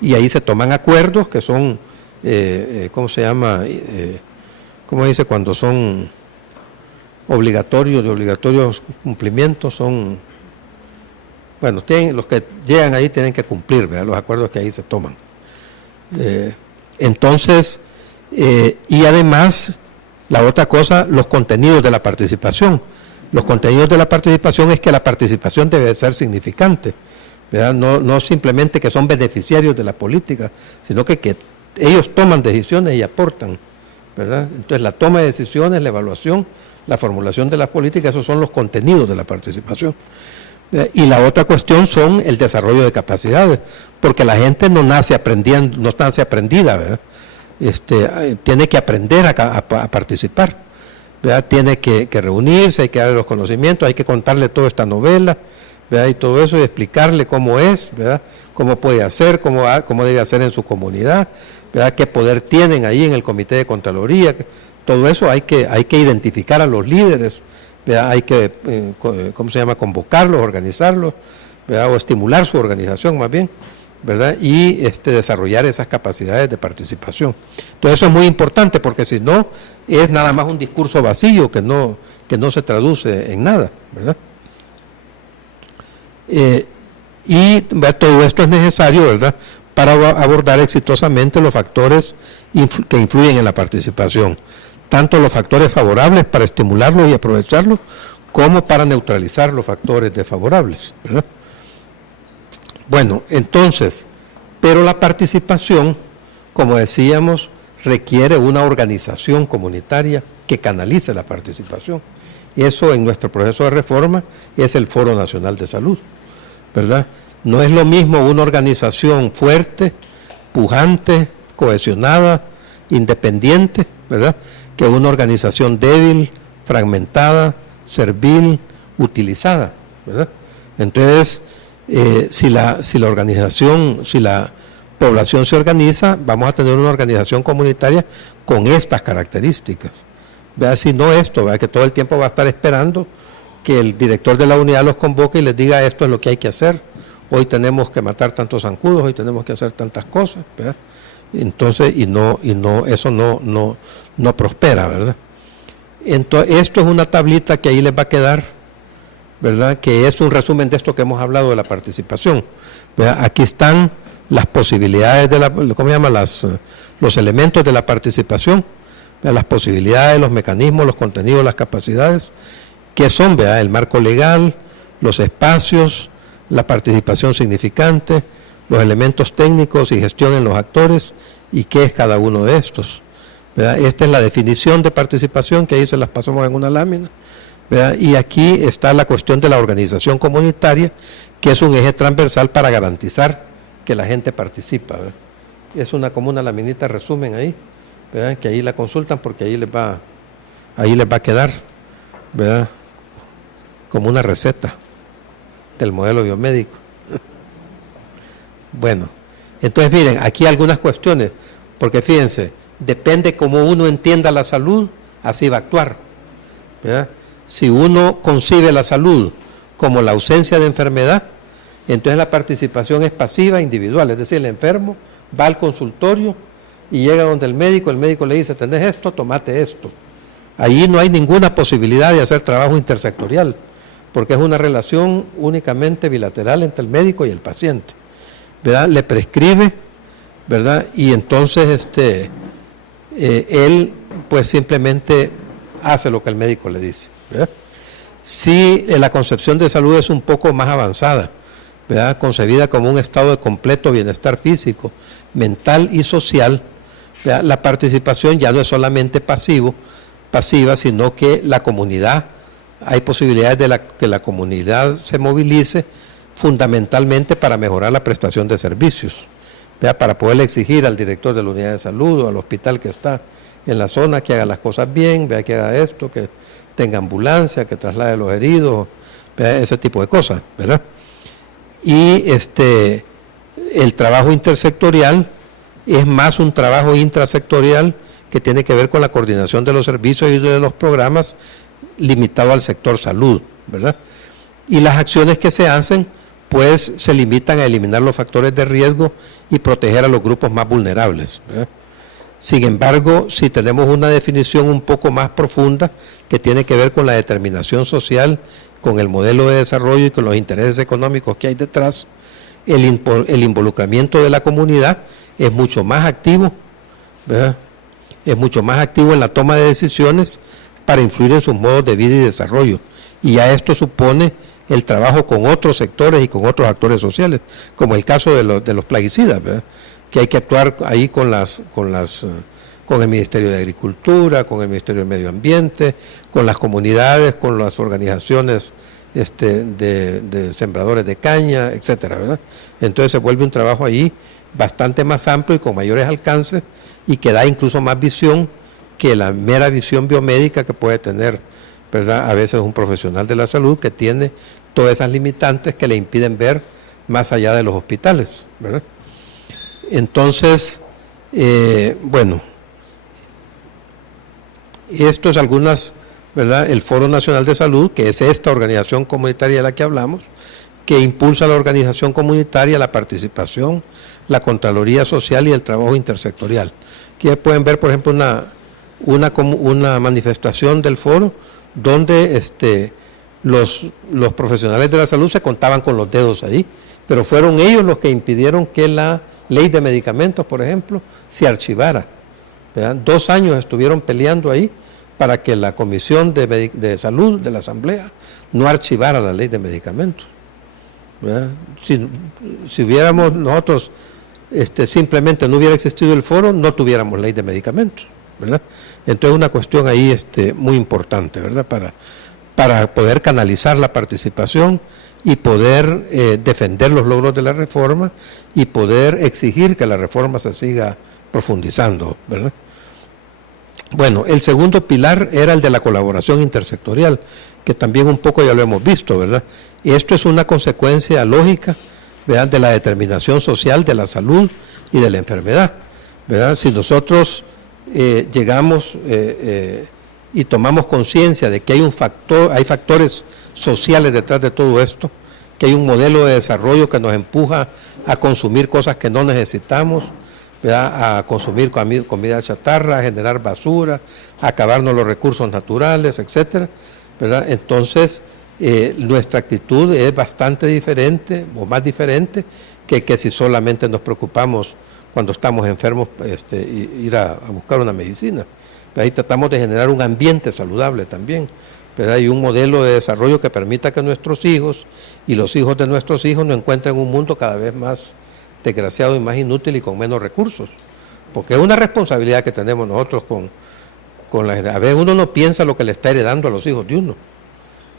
y ahí se toman acuerdos que son, ¿cómo dice cuando son obligatorios, de obligatorios cumplimientos? Son, bueno, los que llegan ahí tienen que cumplir, ¿verdad?, los acuerdos que ahí se toman. Y además, la otra cosa, los contenidos de la participación. Los contenidos de la participación es que la participación debe ser significante, ¿verdad? No simplemente que son beneficiarios de la política, sino que ellos toman decisiones y aportan, ¿verdad? Entonces la toma de decisiones, la evaluación, la formulación de las políticas, esos son los contenidos de la participación. Y la otra cuestión son el desarrollo de capacidades, porque la gente no nace aprendiendo, no nace aprendida, ¿verdad? Tiene que aprender a participar, ¿verdad? Tiene que reunirse, hay que darle los conocimientos, hay que contarle toda esta novela, ¿verdad?, y todo eso, y explicarle cómo es, ¿verdad?, cómo puede hacer, cómo debe hacer en su comunidad, ¿verdad?, qué poder tienen ahí en el comité de Contraloría. Todo eso hay que identificar a los líderes, ¿verdad?, hay que, convocarlos, organizarlos, ¿verdad?, o estimular su organización más bien, ¿verdad?, y desarrollar esas capacidades de participación. Entonces eso es muy importante, porque si no, es nada más un discurso vacío que no se traduce en nada, ¿verdad? Y todo esto es necesario, ¿verdad?, para abordar exitosamente los factores que influyen en la participación, tanto los factores favorables para estimularlos y aprovecharlos, como para neutralizar los factores desfavorables, ¿verdad? Bueno, entonces, pero la participación, como decíamos, requiere una organización comunitaria que canalice la participación. Eso en nuestro proceso de reforma es el Foro Nacional de Salud, ¿verdad? No es lo mismo una organización fuerte, pujante, cohesionada, independiente, ¿verdad?, que una organización débil, fragmentada, servil, utilizada, ¿verdad? Entonces, si la población se organiza, vamos a tener una organización comunitaria con estas características. Vea, si no esto, vea que todo el tiempo va a estar esperando que el director de la unidad los convoque y les diga esto es lo que hay que hacer. Hoy tenemos que matar tantos zancudos, hoy tenemos que hacer tantas cosas, ¿verdad? Entonces, eso no prospera, ¿verdad? Entonces, esto es una tablita que ahí les va a quedar, ¿verdad? Que es un resumen de esto que hemos hablado de la participación, ¿verdad? Aquí están las posibilidades de ¿cómo se llama? Los elementos de la participación, ¿verdad? Las posibilidades, los mecanismos, los contenidos, las capacidades, que son, ¿verdad? El marco legal, los espacios, la participación significante, los elementos técnicos y gestión en los actores, y qué es cada uno de estos, ¿verdad? Esta es la definición de participación, que ahí se las pasamos en una lámina, ¿verdad? Y aquí está la cuestión de la organización comunitaria, que es un eje transversal para garantizar que la gente participa, ¿verdad? Es como una laminita resumen ahí, ¿verdad? Que ahí la consultan porque ahí les va a quedar, ¿verdad? Como una receta del modelo biomédico. Bueno, entonces miren, aquí algunas cuestiones, porque fíjense, depende cómo uno entienda la salud, así va a actuar, ¿verdad? Si uno concibe la salud como la ausencia de enfermedad, entonces la participación es pasiva, individual, es decir, el enfermo va al consultorio y llega donde el médico le dice, tenés esto, tomate esto. Ahí no hay ninguna posibilidad de hacer trabajo intersectorial, porque es una relación únicamente bilateral entre el médico y el paciente, ¿verdad? Le prescribe, ¿verdad? Y entonces él pues simplemente hace lo que el médico le dice, ¿verdad? Si la concepción de salud es un poco más avanzada, ¿verdad? Concebida como un estado de completo bienestar físico, mental y social, ¿verdad? La participación ya no es solamente pasiva, sino que la comunidad, hay posibilidades de que la comunidad se movilice fundamentalmente para mejorar la prestación de servicios, ¿verdad? Para poder exigir al director de la unidad de salud o al hospital que está en la zona que haga las cosas bien, ¿verdad? Que haga esto, que tenga ambulancia, que traslade a los heridos, ¿verdad? Ese tipo de cosas, ¿verdad? Y el trabajo intersectorial es más un trabajo intrasectorial que tiene que ver con la coordinación de los servicios y de los programas limitado al sector salud, ¿verdad? Y las acciones que se hacen pues se limitan a eliminar los factores de riesgo y proteger a los grupos más vulnerables, ¿verdad? Sin embargo, si tenemos una definición un poco más profunda que tiene que ver con la determinación social, con el modelo de desarrollo y con los intereses económicos que hay detrás, el involucramiento de la comunidad es mucho más activo, ¿verdad? Es mucho más activo en la toma de decisiones para influir en sus modos de vida y desarrollo. Y ya esto supone el trabajo con otros sectores y con otros actores sociales, como el caso de los plaguicidas, ¿verdad? Que hay que actuar ahí con el Ministerio de Agricultura, con el Ministerio de Medio Ambiente, con las comunidades, con las organizaciones de sembradores de caña, etcétera, ¿verdad? Entonces se vuelve un trabajo ahí bastante más amplio y con mayores alcances y que da incluso más visión que la mera visión biomédica que puede tener, ¿verdad? A veces un profesional de la salud que tiene todas esas limitantes que le impiden ver más allá de los hospitales, ¿verdad? Entonces, bueno, esto es algunas, ¿verdad? El Foro Nacional de Salud, que es esta organización comunitaria de la que hablamos, que impulsa la organización comunitaria, la participación, la Contraloría Social y el trabajo intersectorial. Aquí pueden ver, por ejemplo, una manifestación del foro donde los profesionales de la salud se contaban con los dedos ahí, pero fueron ellos los que impidieron que la ley de medicamentos, por ejemplo, se archivara, ¿verdad? 2 años estuvieron peleando ahí para que la Comisión de Salud de la Asamblea no archivara la ley de medicamentos, ¿verdad? Si hubiéramos nosotros, simplemente no hubiera existido el foro, no tuviéramos ley de medicamentos, ¿verdad? Entonces una cuestión ahí muy importante, ¿verdad? Para poder canalizar la participación y poder defender los logros de la reforma y poder exigir que la reforma se siga profundizando, ¿verdad? Bueno, el segundo pilar era el de la colaboración intersectorial, que también un poco ya lo hemos visto, ¿verdad? Esto es una consecuencia lógica, ¿verdad?, de la determinación social de la salud y de la enfermedad, ¿verdad? Si nosotros llegamos y tomamos conciencia de que hay factores sociales detrás de todo esto, que hay un modelo de desarrollo que nos empuja a consumir cosas que no necesitamos, ¿verdad?, a consumir comida chatarra, a generar basura, a acabarnos los recursos naturales, etcétera, ¿verdad? Entonces, nuestra actitud es bastante diferente, o más diferente, que si solamente nos preocupamos cuando estamos enfermos, ir a buscar una medicina. Ahí tratamos de generar un ambiente saludable también, ¿verdad? Y un modelo de desarrollo que permita que nuestros hijos y los hijos de nuestros hijos no encuentren un mundo cada vez más desgraciado y más inútil y con menos recursos, porque es una responsabilidad que tenemos nosotros con la gente. A veces uno no piensa lo que le está heredando a los hijos de uno,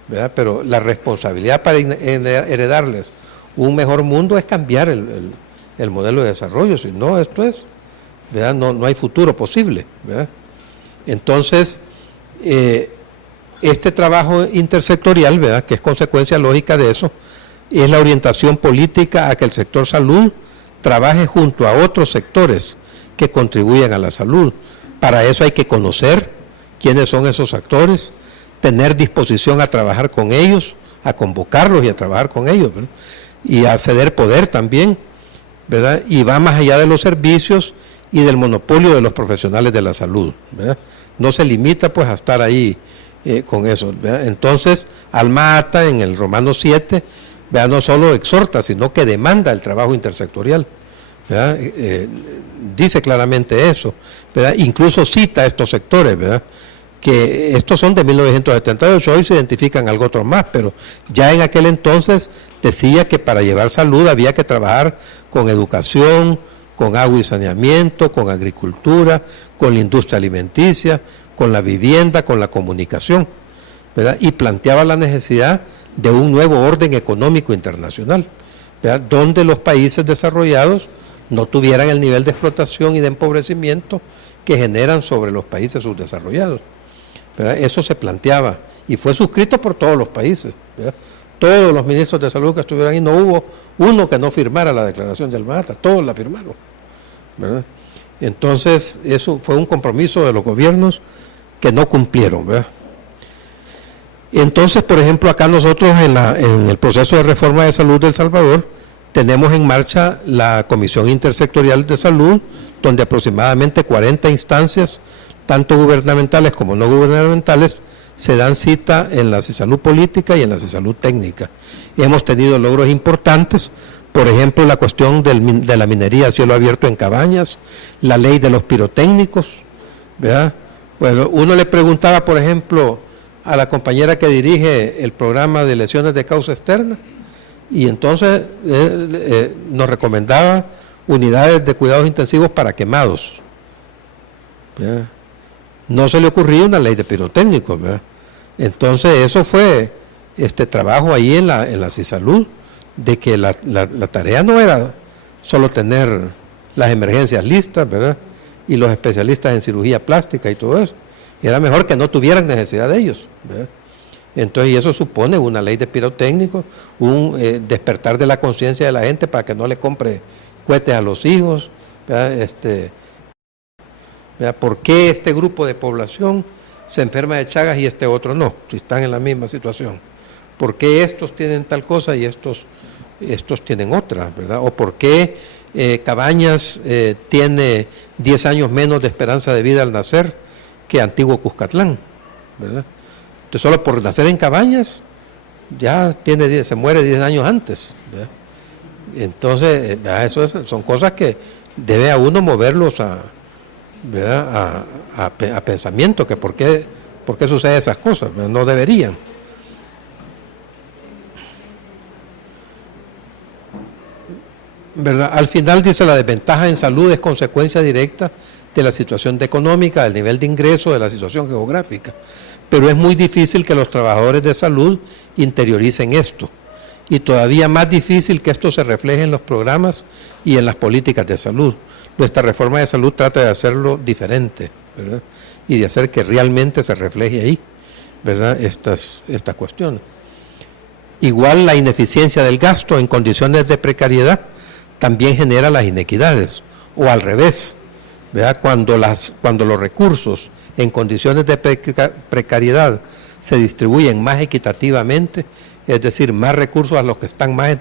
¿verdad? Pero la responsabilidad para heredarles un mejor mundo es cambiar el modelo de desarrollo, si no, esto es, ¿verdad? No hay futuro posible, ¿verdad? Entonces, este trabajo intersectorial, ¿verdad?, que es consecuencia lógica de eso, es la orientación política a que el sector salud trabaje junto a otros sectores que contribuyen a la salud. Para eso hay que conocer quiénes son esos actores, tener disposición a trabajar con ellos, a convocarlos y a trabajar con ellos, ¿verdad?, y a ceder poder también, ¿verdad?, y va más allá de los servicios y del monopolio de los profesionales de la salud, ¿verdad? No se limita pues a estar ahí con eso, ¿verdad? Entonces, Alma Ata en el Romano 7, ¿verdad?, no solo exhorta, sino que demanda el trabajo intersectorial, ¿verdad? Dice claramente eso, ¿verdad? Incluso cita a estos sectores, ¿verdad?, que estos son de 1978, hoy se identifican algo otros más, pero ya en aquel entonces decía que para llevar salud había que trabajar con educación, con agua y saneamiento, con agricultura, con la industria alimenticia, con la vivienda, con la comunicación, ¿verdad? Y planteaba la necesidad de un nuevo orden económico internacional, ¿verdad?, donde los países desarrollados no tuvieran el nivel de explotación y de empobrecimiento que generan sobre los países subdesarrollados, ¿verdad? Eso se planteaba y fue suscrito por todos los países, ¿verdad? Todos los ministros de salud que estuvieron ahí, no hubo uno que no firmara la declaración de Alma Ata, todos la firmaron, ¿verdad? Entonces, eso fue un compromiso de los gobiernos que no cumplieron, ¿verdad? Entonces, por ejemplo, acá nosotros en el proceso de reforma de salud de El Salvador, tenemos en marcha la Comisión Intersectorial de Salud, donde aproximadamente 40 instancias, tanto gubernamentales como no gubernamentales, se dan cita en la CISALUD política y en la CISALUD técnica. Hemos tenido logros importantes, por ejemplo, la cuestión de la minería a cielo abierto en Cabañas, la ley de los pirotécnicos, ¿verdad? Bueno, uno le preguntaba, por ejemplo, a la compañera que dirige el programa de lesiones de causa externa, y entonces nos recomendaba unidades de cuidados intensivos para quemados, ¿verdad? No se le ocurría una ley de pirotécnicos, ¿verdad? Entonces eso fue trabajo ahí en la CISALUD, de que la tarea no era solo tener las emergencias listas, ¿verdad?, y los especialistas en cirugía plástica y todo eso, era mejor que no tuvieran necesidad de ellos, ¿verdad? Entonces, y eso supone una ley de pirotécnicos, un despertar de la conciencia de la gente para que no le compre cohetes a los hijos, ¿verdad? ¿Verdad? ¿Por qué este grupo de población se enferma de Chagas y este otro no, si están en la misma situación? ¿Por qué estos tienen tal cosa y estos tienen otra, ¿verdad? ¿O por qué Cabañas tiene 10 años menos de esperanza de vida al nacer que Antiguo Cuscatlán, ¿verdad? Entonces, solo por nacer en Cabañas ya se muere 10 años antes, ¿verdad? Entonces, eso son cosas que debe a uno moverlos ¿verdad?, a pensamiento, que por qué suceden esas cosas, ¿verdad? No deberían. ¿Verdad? Al final dice, la desventaja en salud es consecuencia directa de la situación económica, del nivel de ingreso, de la situación geográfica, pero es muy difícil que los trabajadores de salud interioricen esto, y todavía más difícil que esto se refleje en los programas y en las políticas de salud. Nuestra reforma de salud trata de hacerlo diferente, ¿verdad? y de hacer que realmente se refleje ahí, ¿verdad?, estas cuestiones. Igual la ineficiencia del gasto en condiciones de precariedad también genera las inequidades, o al revés, ¿verdad?, cuando los recursos en condiciones de precariedad se distribuyen más equitativamente, es decir, más recursos a los que están más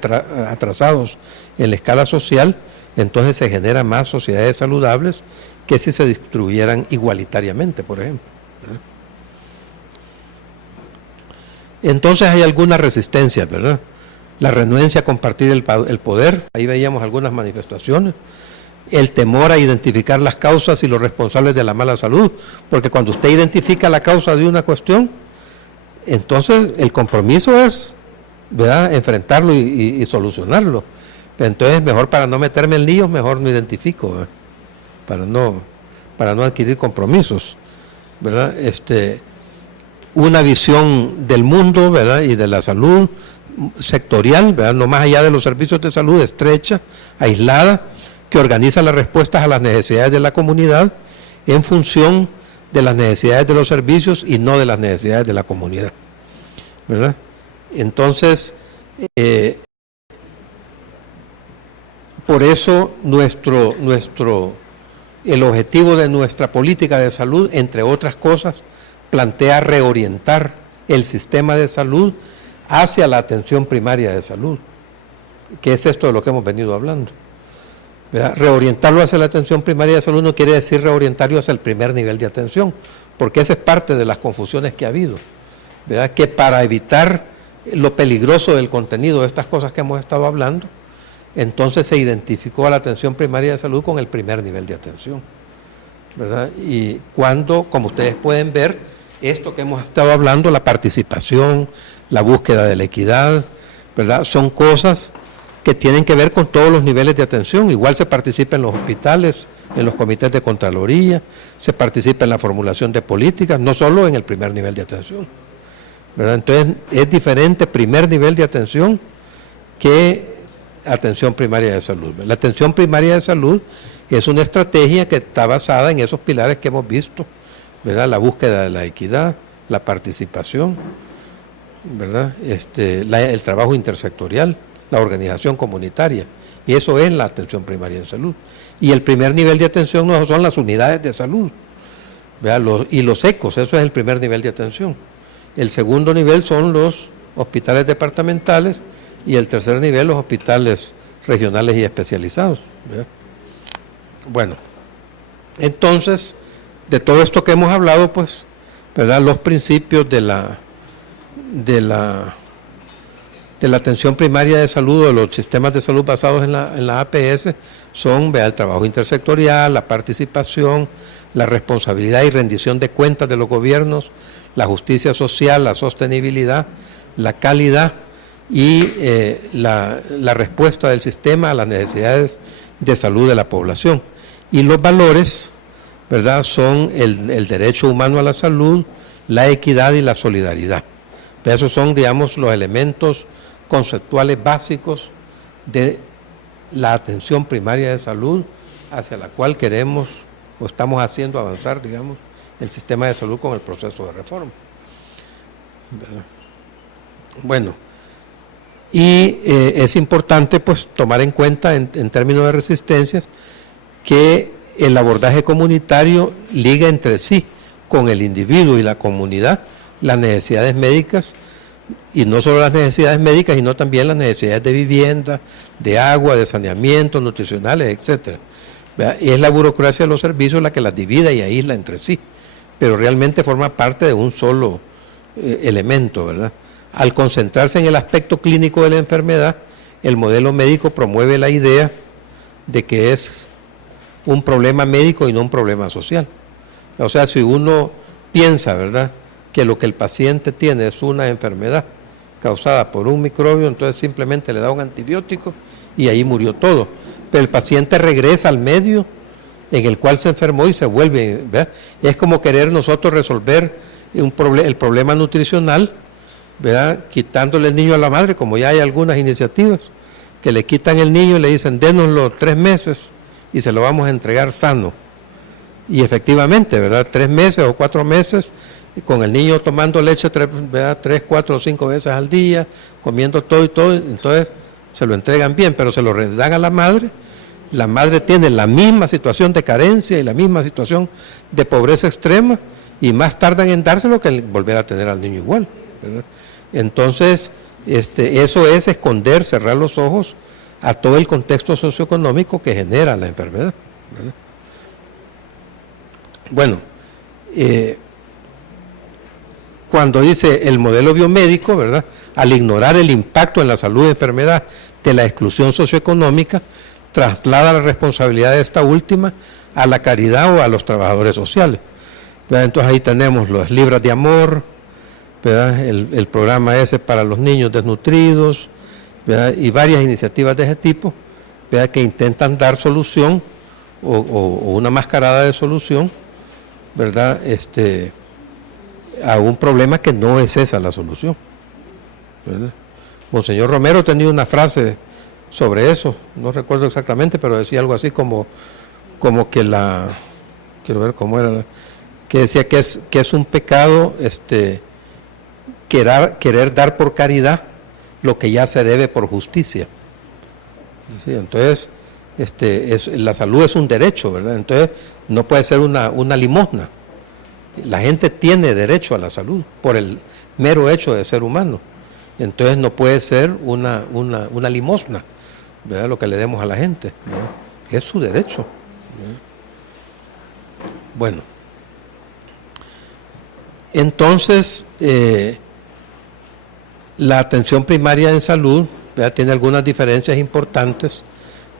atrasados en la escala social, entonces se generan más sociedades saludables que si se distribuyeran igualitariamente, por ejemplo. Entonces hay algunas resistencias, ¿verdad? La renuencia a compartir el poder, ahí veíamos algunas manifestaciones, el temor a identificar las causas y los responsables de la mala salud, porque cuando usted identifica la causa de una cuestión, entonces el compromiso es, ¿verdad?, enfrentarlo y solucionarlo. Entonces mejor, para no meterme en líos, mejor no identifico, ¿verdad?, para no adquirir compromisos, ¿verdad? Una visión del mundo, ¿verdad?, y de la salud sectorial, ¿verdad?, no más allá de los servicios de salud, estrecha, aislada, que organiza las respuestas a las necesidades de la comunidad en función de las necesidades de los servicios y no de las necesidades de la comunidad, ¿verdad? Entonces, por eso el objetivo de nuestra política de salud, entre otras cosas, plantea reorientar el sistema de salud hacia la atención primaria de salud, que es esto de lo que hemos venido hablando, ¿verdad? Reorientarlo hacia la atención primaria de salud no quiere decir reorientarlo hacia el primer nivel de atención, porque esa es parte de las confusiones que ha habido, ¿verdad?, que para evitar lo peligroso del contenido de estas cosas que hemos estado hablando, entonces se identificó a la atención primaria de salud con el primer nivel de atención, ¿verdad? Y cuando, como ustedes pueden ver, esto que hemos estado hablando, la participación, la búsqueda de la equidad, ¿verdad?, son cosas que tienen que ver con todos los niveles de atención. Igual se participa en los hospitales, en los comités de Contraloría, se participa en la formulación de políticas, no solo en el primer nivel de atención, ¿verdad? Entonces es diferente primer nivel de atención que atención primaria de salud. La atención primaria de salud es una estrategia que está basada en esos pilares que hemos visto, ¿verdad?, la búsqueda de la equidad, la participación, ¿verdad?, el trabajo intersectorial, la organización comunitaria, y eso es la atención primaria de salud. Y el primer nivel de atención no son las unidades de salud, ¿verdad?, y los ECOs, eso es el primer nivel de atención. El segundo nivel son los hospitales departamentales y el tercer nivel los hospitales regionales y especializados, ¿verdad? Bueno, entonces, de todo esto que hemos hablado, pues, ¿verdad?, los principios de la atención primaria de salud, o de los sistemas de salud basados en la APS, son, ¿verdad?, el trabajo intersectorial, la participación, la responsabilidad y rendición de cuentas de los gobiernos, la justicia social, la sostenibilidad, la calidad y la respuesta del sistema a las necesidades de salud de la población. Y los valores, ¿verdad?, son el derecho humano a la salud, la equidad y la solidaridad. Esos son, digamos, los elementos conceptuales básicos de la atención primaria de salud, hacia la cual queremos o estamos haciendo avanzar, digamos, el sistema de salud con el proceso de reforma, ¿verdad? Bueno, y es importante, pues, tomar en cuenta en términos de resistencias que el abordaje comunitario liga entre sí con el individuo y la comunidad las necesidades médicas, y no solo las necesidades médicas, sino también las necesidades de vivienda, de agua, de saneamiento, nutricionales, etcétera. Y es la burocracia de los servicios la que las divide y aísla entre sí, pero realmente forma parte de un solo elemento, ¿verdad? Al concentrarse en el aspecto clínico de la enfermedad, el modelo médico promueve la idea de que es un problema médico y no un problema social. O sea, si uno piensa, ¿verdad?, que lo que el paciente tiene es una enfermedad causada por un microbio, entonces simplemente le da un antibiótico y ahí murió todo. Pero el paciente regresa al medio en el cual se enfermó y se vuelve, ¿verdad? Es como querer nosotros resolver el problema nutricional, ¿verdad?, quitándole el niño a la madre, como ya hay algunas iniciativas, que le quitan el niño y le dicen, dénoslo 3 meses y se lo vamos a entregar sano. Y efectivamente, ¿verdad? 3 meses o 4 meses, con el niño tomando leche 3, 4 o 5 veces al día, comiendo todo y todo, entonces se lo entregan bien, pero se lo dan a la madre tiene la misma situación de carencia y la misma situación de pobreza extrema, y más tardan en dárselo que en volver a tener al niño igual, ¿verdad? Entonces, eso es esconder, cerrar los ojos a todo el contexto socioeconómico que genera la enfermedad, ¿verdad? Bueno, cuando dice el modelo biomédico, ¿verdad?, al ignorar el impacto en la salud y enfermedad de la exclusión socioeconómica, traslada la responsabilidad de esta última a la caridad o a los trabajadores sociales, ¿verdad? Entonces ahí tenemos las libras de amor, ¿verdad?, el programa ese para los niños desnutridos, ¿verdad?, y varias iniciativas de ese tipo, ¿verdad?, que intentan dar solución o una mascarada de solución, ¿verdad?, a un problema que no es esa la solución, ¿verdad? Monseñor Romero tenía una frase sobre eso, no recuerdo exactamente, pero decía algo así como que quiero ver cómo era, que decía que es un pecado querer dar por caridad lo que ya se debe por justicia. ¿Sí? Entonces, la salud es un derecho, ¿verdad? Entonces, no puede ser una limosna. La gente tiene derecho a la salud por el mero hecho de ser humano. Entonces, no puede ser una limosna, ¿verdad?, lo que le demos a la gente, ¿verdad? Es su derecho, ¿verdad? Bueno, entonces, la atención primaria en salud, ¿verdad?, tiene algunas diferencias importantes,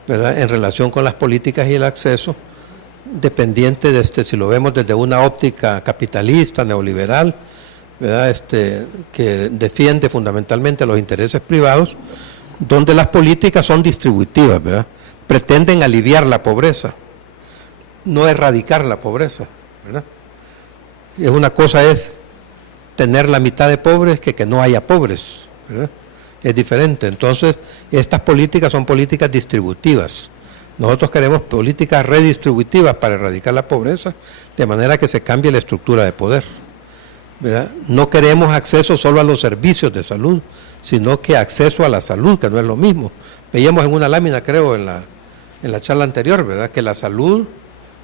¿verdad?, en relación con las políticas y el acceso, dependiente de si lo vemos desde una óptica capitalista, neoliberal, ¿verdad?, que defiende fundamentalmente los intereses privados, donde las políticas son distributivas, ¿verdad?, pretenden aliviar la pobreza, no erradicar la pobreza, ¿verdad? Una cosa es tener la mitad de pobres que no haya pobres, ¿verdad? Es diferente. Entonces, estas políticas son políticas distributivas. Nosotros queremos políticas redistributivas para erradicar la pobreza, de manera que se cambie la estructura de poder, ¿verdad? No queremos acceso solo a los servicios de salud, sino que acceso a la salud, que no es lo mismo. Veíamos en una lámina, creo, en la charla anterior, ¿verdad?, que la salud,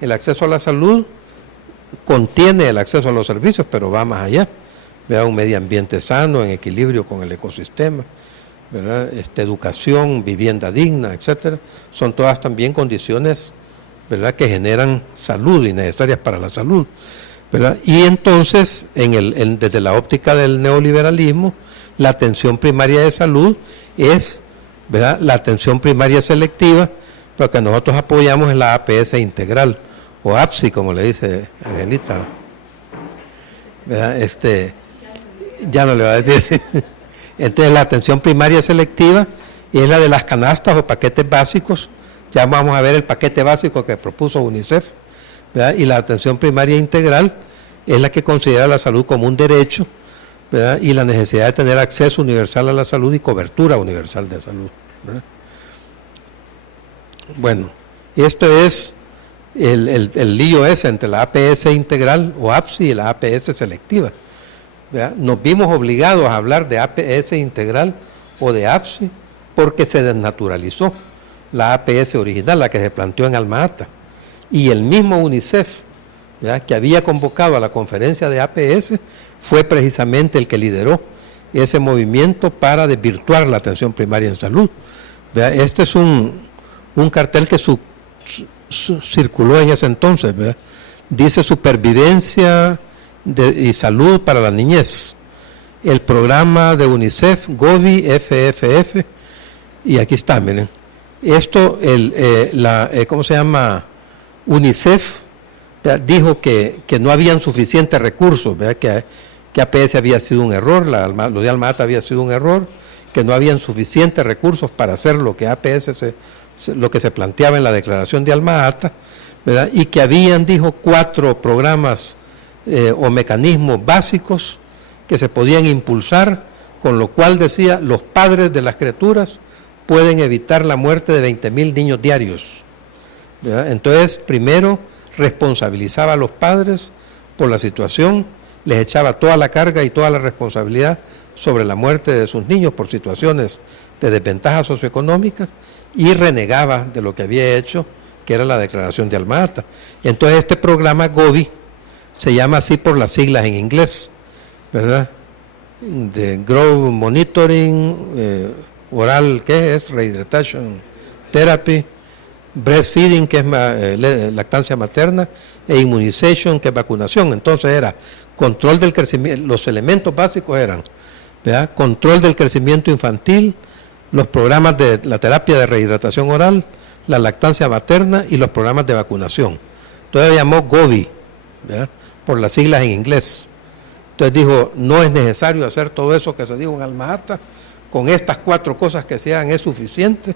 el acceso a la salud contiene el acceso a los servicios, pero va más allá, ¿verdad? Un medio ambiente sano, en equilibrio con el ecosistema, ¿verdad?, educación, vivienda digna, etcétera, son todas también condiciones, ¿verdad?, que generan salud y necesarias para la salud, ¿verdad? Y entonces, desde la óptica del neoliberalismo, la atención primaria de salud es, ¿verdad?, la atención primaria selectiva, pero que nosotros apoyamos en la APS integral, o APSI, como le dice Angelita, ¿verdad? Ya no le va a decir. Entonces, la atención primaria selectiva es la de las canastas o paquetes básicos. Ya vamos a ver el paquete básico que propuso UNICEF, ¿verdad? Y la atención primaria integral es la que considera la salud como un derecho, ¿verdad?, y la necesidad de tener acceso universal a la salud y cobertura universal de salud, ¿verdad? Bueno, esto es el lío ese entre la APS integral o APSI y la APS selectiva, ¿verdad? Nos vimos obligados a hablar de APS integral o de APSI porque se desnaturalizó la APS original, la que se planteó en Alma Ata, y el mismo UNICEF, ¿verdad?, que había convocado a la conferencia de APS, fue precisamente el que lideró ese movimiento para desvirtuar la atención primaria en salud, ¿verdad? Este es un cartel que circuló en ese entonces, ¿verdad? Dice supervivencia y salud para la niñez, el programa de UNICEF, GOVI, FFF, y aquí está, miren, esto, ¿cómo se llama? UNICEF, ¿verdad?, dijo que no habían suficientes recursos, ¿verdad?, que APS había sido un error, lo de Alma Ata había sido un error, que no habían suficientes recursos para hacer lo que APS lo que se planteaba en la declaración de Alma Ata, ¿verdad?, y que habían, dijo, 4 programas o mecanismos básicos que se podían impulsar, con lo cual decía, los padres de las criaturas pueden evitar la muerte de 20,000 niños diarios, ¿verdad? Entonces, primero, responsabilizaba a los padres por la situación, les echaba toda la carga y toda la responsabilidad sobre la muerte de sus niños por situaciones de desventaja socioeconómica y renegaba de lo que había hecho, que era la declaración de Alma Ata. Entonces este programa GOVI se llama así por las siglas en inglés, ¿verdad? De Growth Monitoring, oral, ¿qué es? Rehydration Therapy, Breastfeeding, que es lactancia materna, e Immunization, que es vacunación. Entonces era control del crecimiento, los elementos básicos eran, ¿verdad?, control del crecimiento infantil, los programas de la terapia de rehidratación oral, la lactancia materna y los programas de vacunación. Entonces llamó GOVI, ¿verdad?, por las siglas en inglés. Entonces dijo, no es necesario hacer todo eso que se dijo en Alma Ata, con estas 4 cosas que se hagan es suficiente,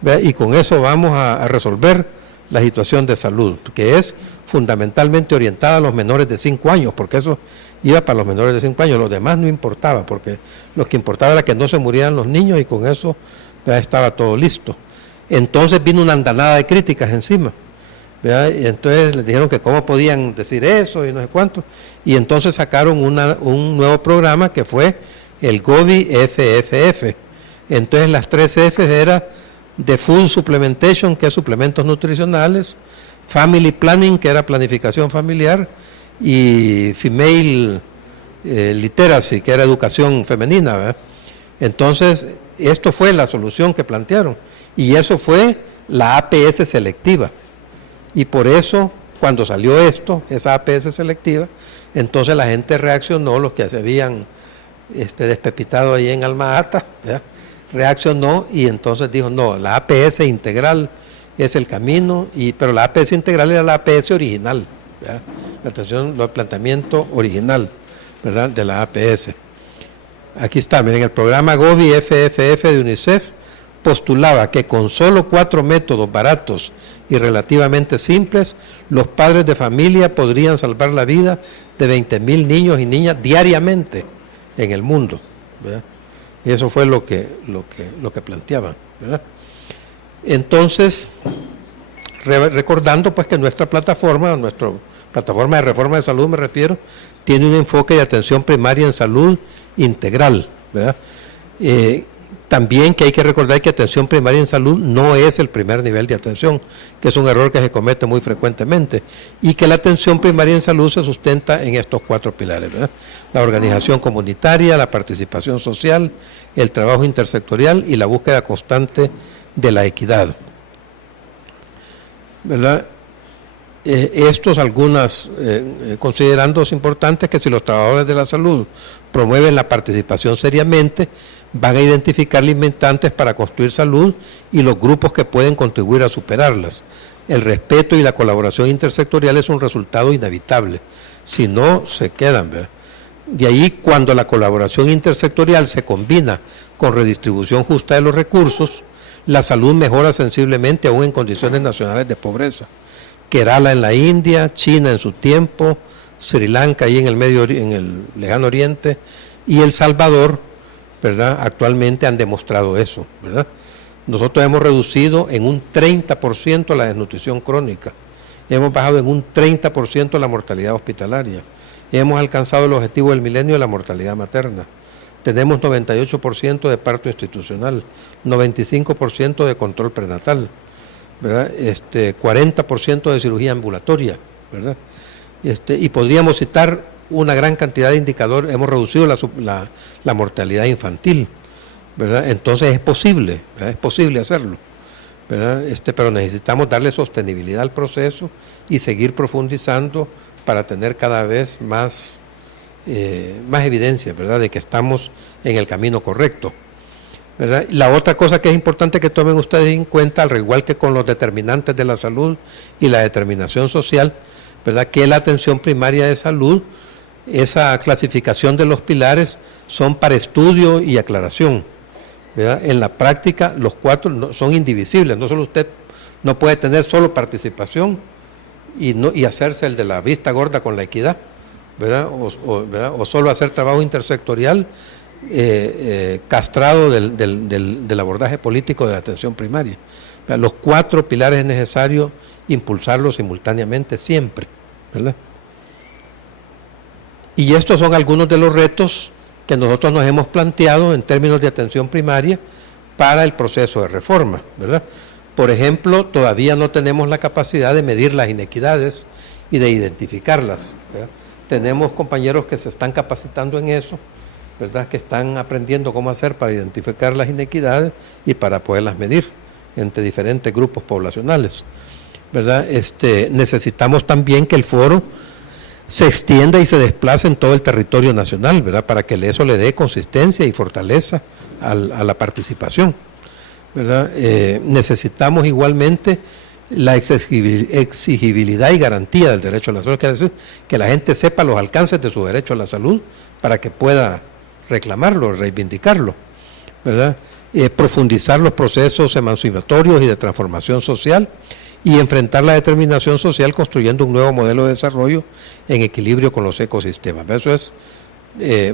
¿verdad?, y con eso vamos a resolver la situación de salud, que es fundamentalmente orientada a los menores de 5 años, porque eso iba para los menores de 5 años, los demás no importaba, porque lo que importaba era que no se murieran los niños y con eso ya estaba todo listo. Entonces vino una andanada de críticas encima, ¿verdad? Y entonces les dijeron que cómo podían decir eso y no sé cuánto, y entonces sacaron un nuevo programa que fue el GOVI FFF. Entonces las 3 Fs era de Food Supplementation, que es suplementos nutricionales, Family Planning, que era planificación familiar, y Female Literacy, que era educación femenina, ¿verdad? Entonces, esto fue la solución que plantearon, y eso fue la APS selectiva, y por eso, cuando salió esto, esa APS selectiva, entonces la gente reaccionó, los que se habían despepitado ahí en Alma Ata, ¿verdad?, reaccionó y entonces dijo, no, la APS integral es el camino, pero la APS integral era la APS original, ¿verdad?, la atención, el planteamiento original, ¿verdad?, de la APS. Aquí está, miren, el programa GOVI FFF de UNICEF postulaba que con solo 4 métodos baratos y relativamente simples, los padres de familia podrían salvar la vida de 20,000 niños y niñas diariamente en el mundo, ¿verdad? Y eso fue lo que planteaban, ¿verdad? Entonces, recordando pues que nuestra plataforma de reforma de salud, me refiero, tiene un enfoque de atención primaria en salud integral, ¿verdad? También que hay que recordar que atención primaria en salud no es el primer nivel de atención, que es un error que se comete muy frecuentemente, y que la atención primaria en salud se sustenta en estos 4 pilares, ¿verdad? La organización comunitaria, la participación social, el trabajo intersectorial y la búsqueda constante de la equidad, ¿verdad? Estos algunas considerandos importantes que si los trabajadores de la salud promueven la participación seriamente, van a identificar limitantes para construir salud y los grupos que pueden contribuir a superarlas. El respeto y la colaboración intersectorial es un resultado inevitable, si no se quedan, ¿verdad? De ahí, cuando la colaboración intersectorial se combina con redistribución justa de los recursos, la salud mejora sensiblemente aún en condiciones nacionales de pobreza. Kerala en la India, China en su tiempo, Sri Lanka ahí en el lejano oriente y El Salvador, ¿verdad?, actualmente han demostrado eso, ¿verdad? Nosotros hemos reducido en un 30% la desnutrición crónica, hemos bajado en un 30% la mortalidad hospitalaria, hemos alcanzado el objetivo del milenio de la mortalidad materna, tenemos 98% de parto institucional, 95% de control prenatal, ¿verdad?, 40% de cirugía ambulatoria, ¿verdad?, y podríamos citar una gran cantidad de indicadores. Hemos reducido la mortalidad infantil, ¿verdad? Entonces es posible, ¿verdad?, es posible hacerlo, ¿verdad? Pero necesitamos darle sostenibilidad al proceso y seguir profundizando para tener cada vez más evidencia, ¿verdad?, de que estamos en el camino correcto, ¿verdad? La otra cosa que es importante que tomen ustedes en cuenta, al igual que con los determinantes de la salud y la determinación social, ¿verdad?, que la atención primaria de salud, esa clasificación de los pilares son para estudio y aclaración, ¿verdad? En la práctica los 4 son indivisibles, no solo usted no puede tener solo participación y hacerse el de la vista gorda con la equidad, ¿verdad? O solo hacer trabajo intersectorial castrado del abordaje político de la atención primaria, Los 4 pilares es necesario impulsarlos simultáneamente siempre, ¿verdad? Y estos son algunos de los retos que nosotros nos hemos planteado en términos de atención primaria para el proceso de reforma, ¿verdad? Por ejemplo, todavía no tenemos la capacidad de medir las inequidades y de identificarlas, ¿verdad? Tenemos compañeros que se están capacitando en eso, ¿verdad? Que están aprendiendo cómo hacer para identificar las inequidades y para poderlas medir entre diferentes grupos poblacionales, ¿verdad? Necesitamos también que el foro se extienda y se desplace en todo el territorio nacional, ¿verdad? Para que eso le dé consistencia y fortaleza a la participación, ¿verdad? Necesitamos igualmente la exigibilidad y garantía del derecho a la salud, que es decir, que la gente sepa los alcances de su derecho a la salud para que pueda reclamarlo, reivindicarlo, ¿verdad? Profundizar los procesos emancipatorios y de transformación social y enfrentar la determinación social construyendo un nuevo modelo de desarrollo en equilibrio con los ecosistemas. Eso es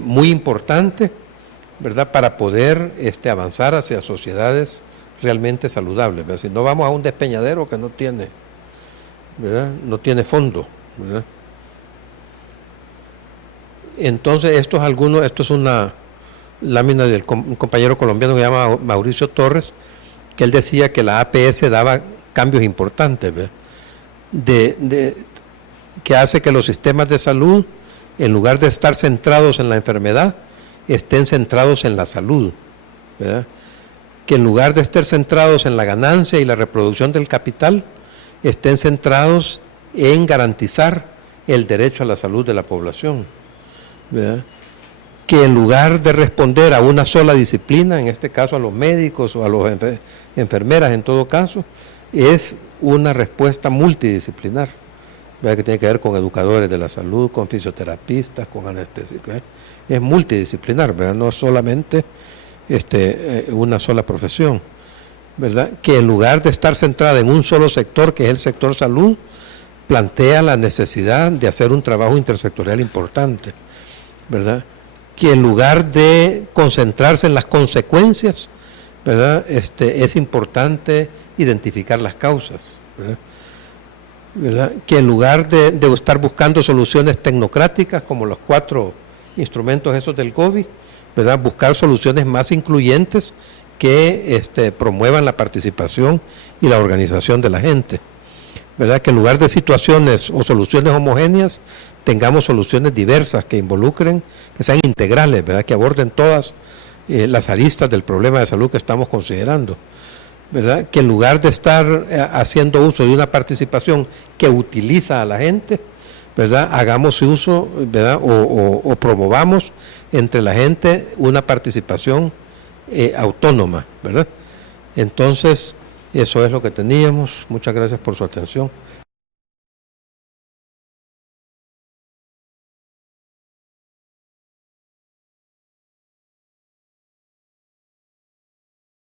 muy importante, ¿verdad? Para poder avanzar hacia sociedades realmente saludables, ¿verdad? Si no vamos a un despeñadero que no tiene, ¿verdad? No tiene fondo, ¿verdad? Entonces esto es una lámina del un compañero colombiano que se llama Mauricio Torres, que él decía que la APS daba cambios importantes, ¿verdad? Que hace que los sistemas de salud, en lugar de estar centrados en la enfermedad, estén centrados en la salud, ¿verdad? Que en lugar de estar centrados en la ganancia y la reproducción del capital, estén centrados en garantizar el derecho a la salud de la población, ¿verdad? Que en lugar de responder a una sola disciplina, en este caso a los médicos o a los enfermeras en todo caso, es una respuesta multidisciplinar, ¿verdad? Que tiene que ver con educadores de la salud, con fisioterapistas, con anestésicos, ¿eh? Es multidisciplinar, ¿verdad? No solamente una sola profesión, ¿verdad? Que en lugar de estar centrada en un solo sector, que es el sector salud, plantea la necesidad de hacer un trabajo intersectorial importante, ¿verdad? Que en lugar de concentrarse en las consecuencias, ¿verdad? Es importante identificar las causas, ¿verdad? ¿Verdad? Que en lugar de estar buscando soluciones tecnocráticas como los 4 instrumentos esos del COVID, ¿verdad? Buscar soluciones más incluyentes que promuevan la participación y la organización de la gente, ¿verdad? Que en lugar de situaciones o soluciones homogéneas, tengamos soluciones diversas que involucren, que sean integrales, ¿verdad? Que aborden todas las aristas del problema de salud que estamos considerando, ¿verdad? Que en lugar de estar haciendo uso de una participación que utiliza a la gente, ¿verdad? Hagamos uso, ¿verdad? O promovamos entre la gente una participación autónoma, ¿verdad? Entonces, eso es lo que teníamos. Muchas gracias por su atención.